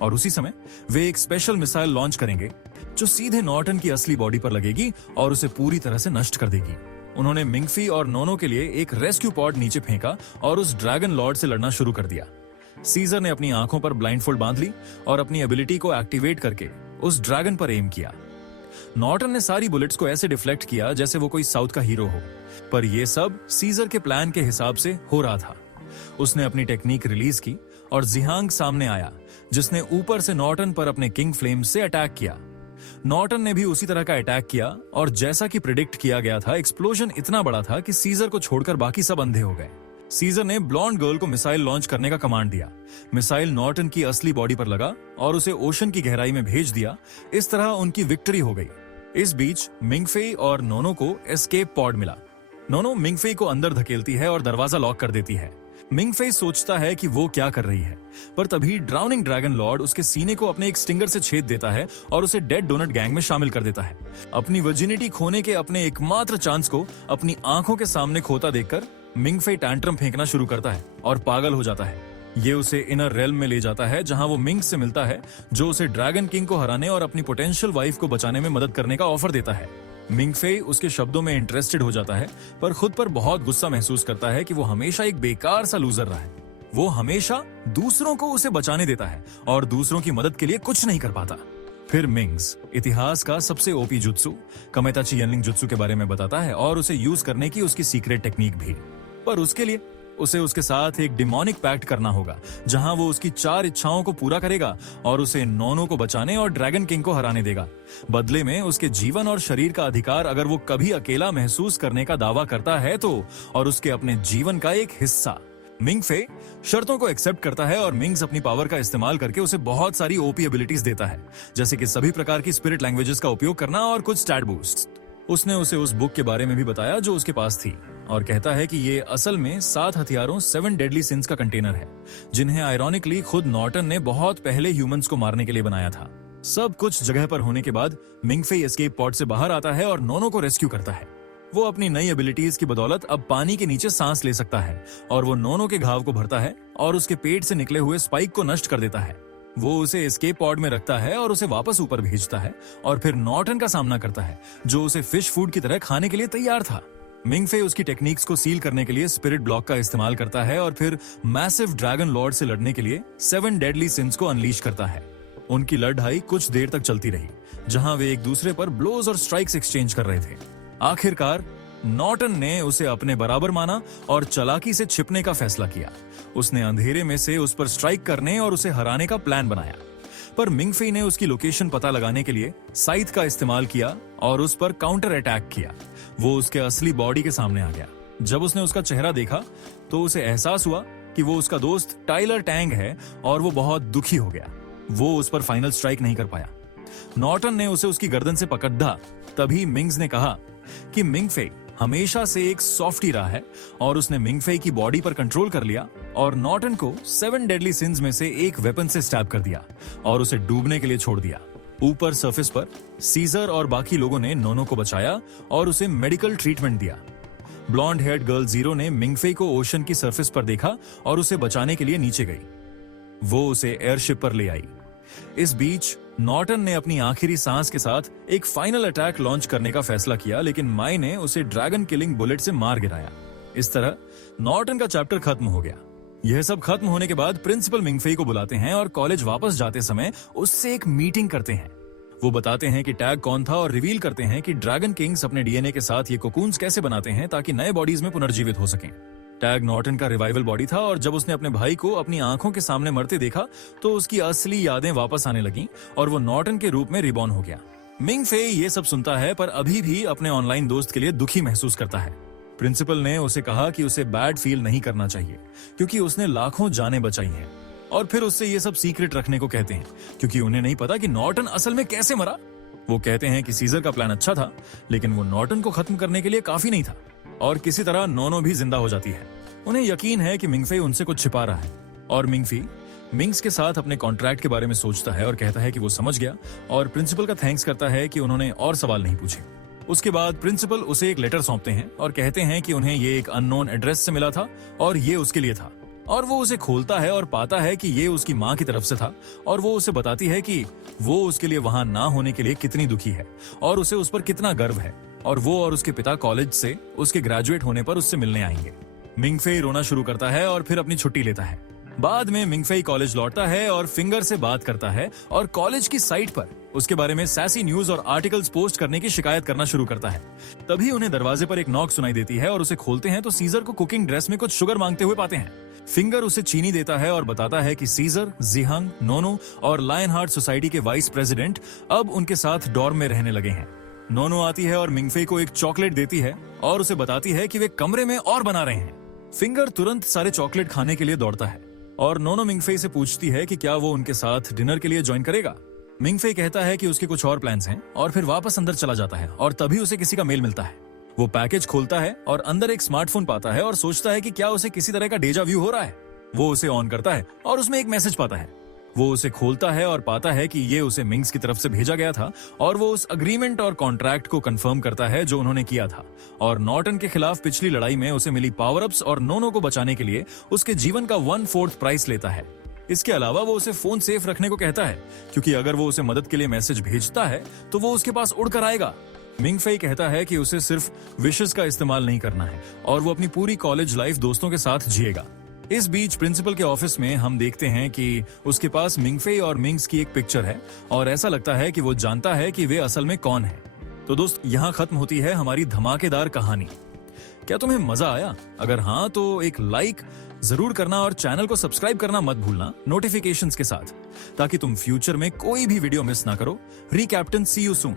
और उसी समय वे एक स्पेशल मिसाइल लॉन्च करेंगे जो सीधे नॉर्टन की असली बॉडी पर लगेगी और उसे पूरी तरह से नष्ट कर देगी। उन्होंने मिंगफी और नोनो के लिए एक रेस्क्यू पॉड नीचे फेंका और उस ड्रैगन लॉर्ड से लड़ना शुरू कर दिया। सीजर ने अपनी आंखों पर ब्लाइंडफोल्ड बांध ली और अपनी एबिलिटी को एक्टिवेट करके उस ड्रैगन पर एम किया। नॉर्टन ने सारी बुलेट्स को ऐसे डिफ्लेक्ट किया जैसे वो कोई साउथ का हीरो हो, पर यह सब सीजर के प्लान के हिसाब से हो रहा था। उसने अपनी टेक्निक रिलीज की और जिहांग सामने आया, जिसने ऊपर से नॉर्टन पर अपने किंग फ्लेम से अटैक किया। नॉर्टन ने भी उसी तरह का अटैक किया और जैसा कि प्रिडिक्ट किया गया था, एक्सप्लोजन इतना बड़ा था कि सीजर को छोड़कर बाकी सब अंधे हो गए। सीजर ने ब्लॉन्ड गर्ल को मिसाइल लॉन्च करने का कमांड दिया। मिसाइल नॉर्टन की असली बॉडी पर लगा और उसे ओशन की गहराई में भेज दिया। इस तरह उनकी विक्ट्री हो गई। इस बीच मिंगफेई और नोनो को एस्केप पॉड मिला। नोनो मिंगफेई को अंदर धकेलती है और दरवाजा लॉक कर देती है। मिंगफेई सोचता है कि वो क्या कर रही है, पर तभी ड्राउनिंग ड्रैगन लॉर्ड उसके सीने को अपने एक स्टिंगर से छेद देता है और उसे डेड डोनट गैंग में शामिल कर देता है। अपनी वर्जिनिटी खोने के अपने एकमात्र चांस को अपनी आंखों के सामने खोता देखकर मिंगफेई टैंट्रम फेंकना शुरू करता है और पागल हो जाता है। ये उसे इनर रेल्म में ले जाता है जहां वो मिंग से मिलता है, जो उसे ड्रैगन किंग को हराने और अपनी पोटेंशियल वाइफ को बचाने में मदद करने का ऑफर देता है। मिंगफेई उसके शब्दों में इंटरेस्टेड हो जाता है, पर खुद पर बहुत गुस्सा महसूस करता है कि वो हमेशा एक बेकार सा लूजर रहा है। वो हमेशा दूसरों को उसे बचाने देता है और दूसरों की मदद के लिए कुछ नहीं कर पाता। फिर मिंग्स इतिहास का सबसे ओपी जुत्सु कमेताची यनलिंग जुत्सु के बारे में बताता है और उसे यूज करने की उसकी सीक्रेट टेक्निक भी, पर उसके लिए उसे उसके साथ एक डिमोनिक पैक्ट करना होगा जहां वो उसकी 4 इच्छाओं को पूरा करेगा और उसे नोनो को बचाने और ड्रैगन किंग को हराने देगा। बदले में उसके जीवन और शरीर का अधिकार अगर वो कभी अकेला महसूस करने का दावा करता है तो, और उसके अपने जीवन का एक हिस्सा। मिंग फे शर्तों को एक्सेप्ट करता है और मिंग्स अपनी पावर का इस्तेमाल करके उसे बहुत सारी ओपी एबिलिटीज देता है, जैसे कि सभी प्रकार की स्पिरिट लैंग्वेजेस का उपयोग करना और कुछ स्टैट बूस्ट। उसने उसे उस बुक के बारे में भी बताया जो उसके पास थी और कहता है कि ये असल में 7 हथियारों 7 डेडली सिंस का कंटेनर है, जिन्हें आयरॉनिकली खुद नॉर्टन ने बहुत पहले ह्यूमंस को मारने के लिए बनाया था। सब कुछ जगह पर होने के बाद मिंग फे एस्केप पॉड से बाहर आता है और नोनो को रेस्क्यू करता है। वो अपनी नई एबिलिटीज की बदौलत अब पानी के नीचे सांस ले सकता है और वो नोनो के घाव को भरता है और उसके पेट से निकले हुए स्पाइक को नष्ट कर देता है। वो उसे एस्केप पॉड में रखता है और उसे वापस ऊपर भेजता है और फिर नॉर्टन का सामना करता है, जो उसे फिश फूड की तरह खाने के लिए तैयार था। मिंग फे उसकी टेक्निक्स को सील करने के लिए स्पिरिट ब्लॉक का इस्तेमाल करता है और फिर मैसिव ड्रैगन लॉर्ड से लड़ने के लिए 7 डेडली सिंस को अनलीश करता है। उनकी लड़ाई कुछ देर तक चलती रही, जहां वे एक दूसरे पर ब्लोज और स्ट्राइक्स एक्सचेंज कर रहे थे। आखिरकार नॉर्टन ने उसे अपने बराबर माना और चालाकी से छिपने का फैसला किया। उसने अंधेरे में से उस पर स्ट्राइक करने और उसे हराने का प्लान बनाया, पर मिंग फे ने उसकी लोकेशन पता लगाने के लिए साइथ का इस्तेमाल किया और उस पर काउंटर अटैक किया। वो उसके असली बॉडी के सामने आ गया। जब उसने उसका चेहरा देखा तो उसे एहसास हुआ कि वो उसका दोस्त टाइलर टैंग है और वो बहुत दुखी हो गया। वो उस पर फाइनल स्ट्राइक नहीं कर पाया। नॉर्टन ने उसे उसकी गर्दन से पकड़ा। तभी मिंग्स ने कहा कि मिंग फे हमेशा से एक सॉफ्टी रहा है और उसने मिंग फे की बॉडी पर कंट्रोल कर लिया और नॉर्टन को 7 डेडली सिंस में से एक वेपन से स्टैब कर दिया और उसे डूबने के लिए छोड़ दिया। ऊपर सरफेस पर सीजर और बाकी लोगों ने नोनो को बचाया और उसे मेडिकल ट्रीटमेंट दिया। ब्लॉन्ड हेयर्ड गर्ल जीरो ने मिंग फे को ओशन की सरफेस पर देखा और उसे बचाने के लिए नीचे गई। वो उसे एयरशिप पर ले आई। इस बीच नॉर्टन ने अपनी आखिरी सांस के साथ एक फाइनल अटैक लॉन्च करने का फैसला किया, लेकिन माई ने उसे ड्रैगन किलिंग बुलेट से मार गिराया। इस तरह नॉर्टन का चैप्टर खत्म हो गया। यह सब खत्म होने के बाद प्रिंसिपल मिंग फे को बुलाते हैं और कॉलेज वापस जाते समय उससे एक मीटिंग करते हैं। वो बताते हैं कि टैग कौन था और रिवील करते हैं कि ड्रैगन किंग्स अपने डीएनए के साथ ये कोकून्स कैसे बनाते हैं ताकि नए बॉडीज में पुनर्जीवित हो सकें। टैग नॉर्टन का रिवाइवल बॉडी था और जब उसने अपने भाई को अपनी आंखों के सामने मरते देखा तो उसकी असली यादें वापस आने लगीं और वो नॉर्टन के रूप में रिबॉर्न हो गया। मिंग फे ये सब सुनता है पर अभी भी अपने ऑनलाइन दोस्त के लिए दुखी महसूस करता है। प्रिंसिपल ने उसे कहा कि उसे बैड फील नहीं करना चाहिए क्योंकि उसने लाखों जानें बचाई हैं, और फिर उससे ये सब सीक्रेट रखने को कहते हैं क्योंकि उन्हें नहीं पता कि नॉर्टन असल में कैसे मरा। वो कहते हैं कि सीजर का प्लान अच्छा था, लेकिन वो नॉर्टन को खत्म करने के लिए काफी नहीं था और किसी तरह नोनो भी जिंदा हो जाती है। उन्हें यकीन है कि मिंग फे उनसे कुछ छिपा रहा है और मिंग फे मिंग्स के साथ अपने कॉन्ट्रैक्ट के बारे में सोचता है और कहता है कि वो समझ गया और प्रिंसिपल का थैंक्स करता है कि उन्होंने और सवाल नहीं पूछे। उसके बाद प्रिंसिपल उसे एक लेटर सौंपते हैं और कहते हैं कि उन्हें ये एक अननोन एड्रेस से मिला था और ये उसके लिए था, और वो उसे खोलता है और पाता है कि ये उसकी माँ की तरफ से था और वो उसे बताती है कि वो उसके लिए वहां ना होने के लिए कितनी दुखी है और उसे उस पर कितना गर्व है, और वो और उसके पिता कॉलेज से उसके ग्रेजुएट होने पर उससे मिलने आएंगे। मिंग फे रोना शुरू करता है और फिर अपनी छुट्टी लेता है। बाद में मिंग फे कॉलेज लौटता है और फिंगर से बात करता है और कॉलेज की साइट पर उसके बारे में सैसी न्यूज और आर्टिकल्स पोस्ट करने की शिकायत करना शुरू करता है। तभी उन्हें दरवाजे पर एक नॉक सुनाई देती है और उसे खोलते हैं तो सीजर को कुकिंग ड्रेस में कुछ शुगर मांगते हुए पाते हैं। फिंगर उसे चीनी देता है और बताता है कि सीजर, जिहंग, नोनो और लायन हार्ट सोसाइटी के वाइस प्रेसिडेंट अब उनके साथ डॉर्म में रहने लगे हैं। नोनो आती है और मिंग फे को एक चॉकलेट देती है और उसे बताती है कि वे कमरे में और बना रहे हैं। फिंगर तुरंत सारे चॉकलेट खाने के लिए दौड़ता है और नोनो मिंग फे से पूछती है कि क्या वो उनके साथ डिनर के लिए ज्वाइन करेगा। मिंग फे कहता है कि उसके कुछ और प्लान्स हैं और फिर वापस अंदर चला जाता है और तभी उसे किसी का मेल मिलता है। वो पैकेज खोलता है और अंदर एक स्मार्टफोन पाता है और सोचता है कि क्या उसे किसी तरह का डेजा व्यू हो रहा है। वो उसे ऑन करता है और उसमें एक मैसेज पाता है। वो उसे खोलता है और पाता है कि ये उसे मिंग्स की तरफ से भेजा गया था और वो उस अग्रीमेंट और कॉन्ट्रैक्ट को कंफर्म करता है जो उन्होंने किया था, और नॉर्टन के खिलाफ पिछली लड़ाई में उसे मिली पावर अप्स और नोनो को बचाने के लिए उसके जीवन का 1/4 प्राइस लेता है। इसके अलावा वो उसे फोन सेफ रखने को कहता है क्योंकि अगर वो उसे मदद के लिए मैसेज भेजता है तो वो उसके पास उड़कर आएगा। मिंग फे कहता है कि उसे सिर्फ विशेस का इस्तेमाल नहीं करना है और वो अपनी पूरी कॉलेज लाइफ दोस्तों के साथ जिएगा। इस बीच प्रिंसिपल के ऑफिस में हम देखते हैं कि उसके पास मिंग फे और मिंग्स की एक पिक्चर है और ऐसा लगता है कि वो जानता है कि वे असल में कौन है। तो दोस्त, यहाँ खत्म होती है हमारी धमाकेदार कहानी। क्या तुम्हें मजा आया? अगर हाँ तो एक लाइक जरूर करना और चैनल को सब्सक्राइब करना मत भूलना नोटिफिकेशंस के साथ, ताकि तुम फ्यूचर में कोई भी वीडियो मिस ना करो। री कैप्टन, सी यू सून।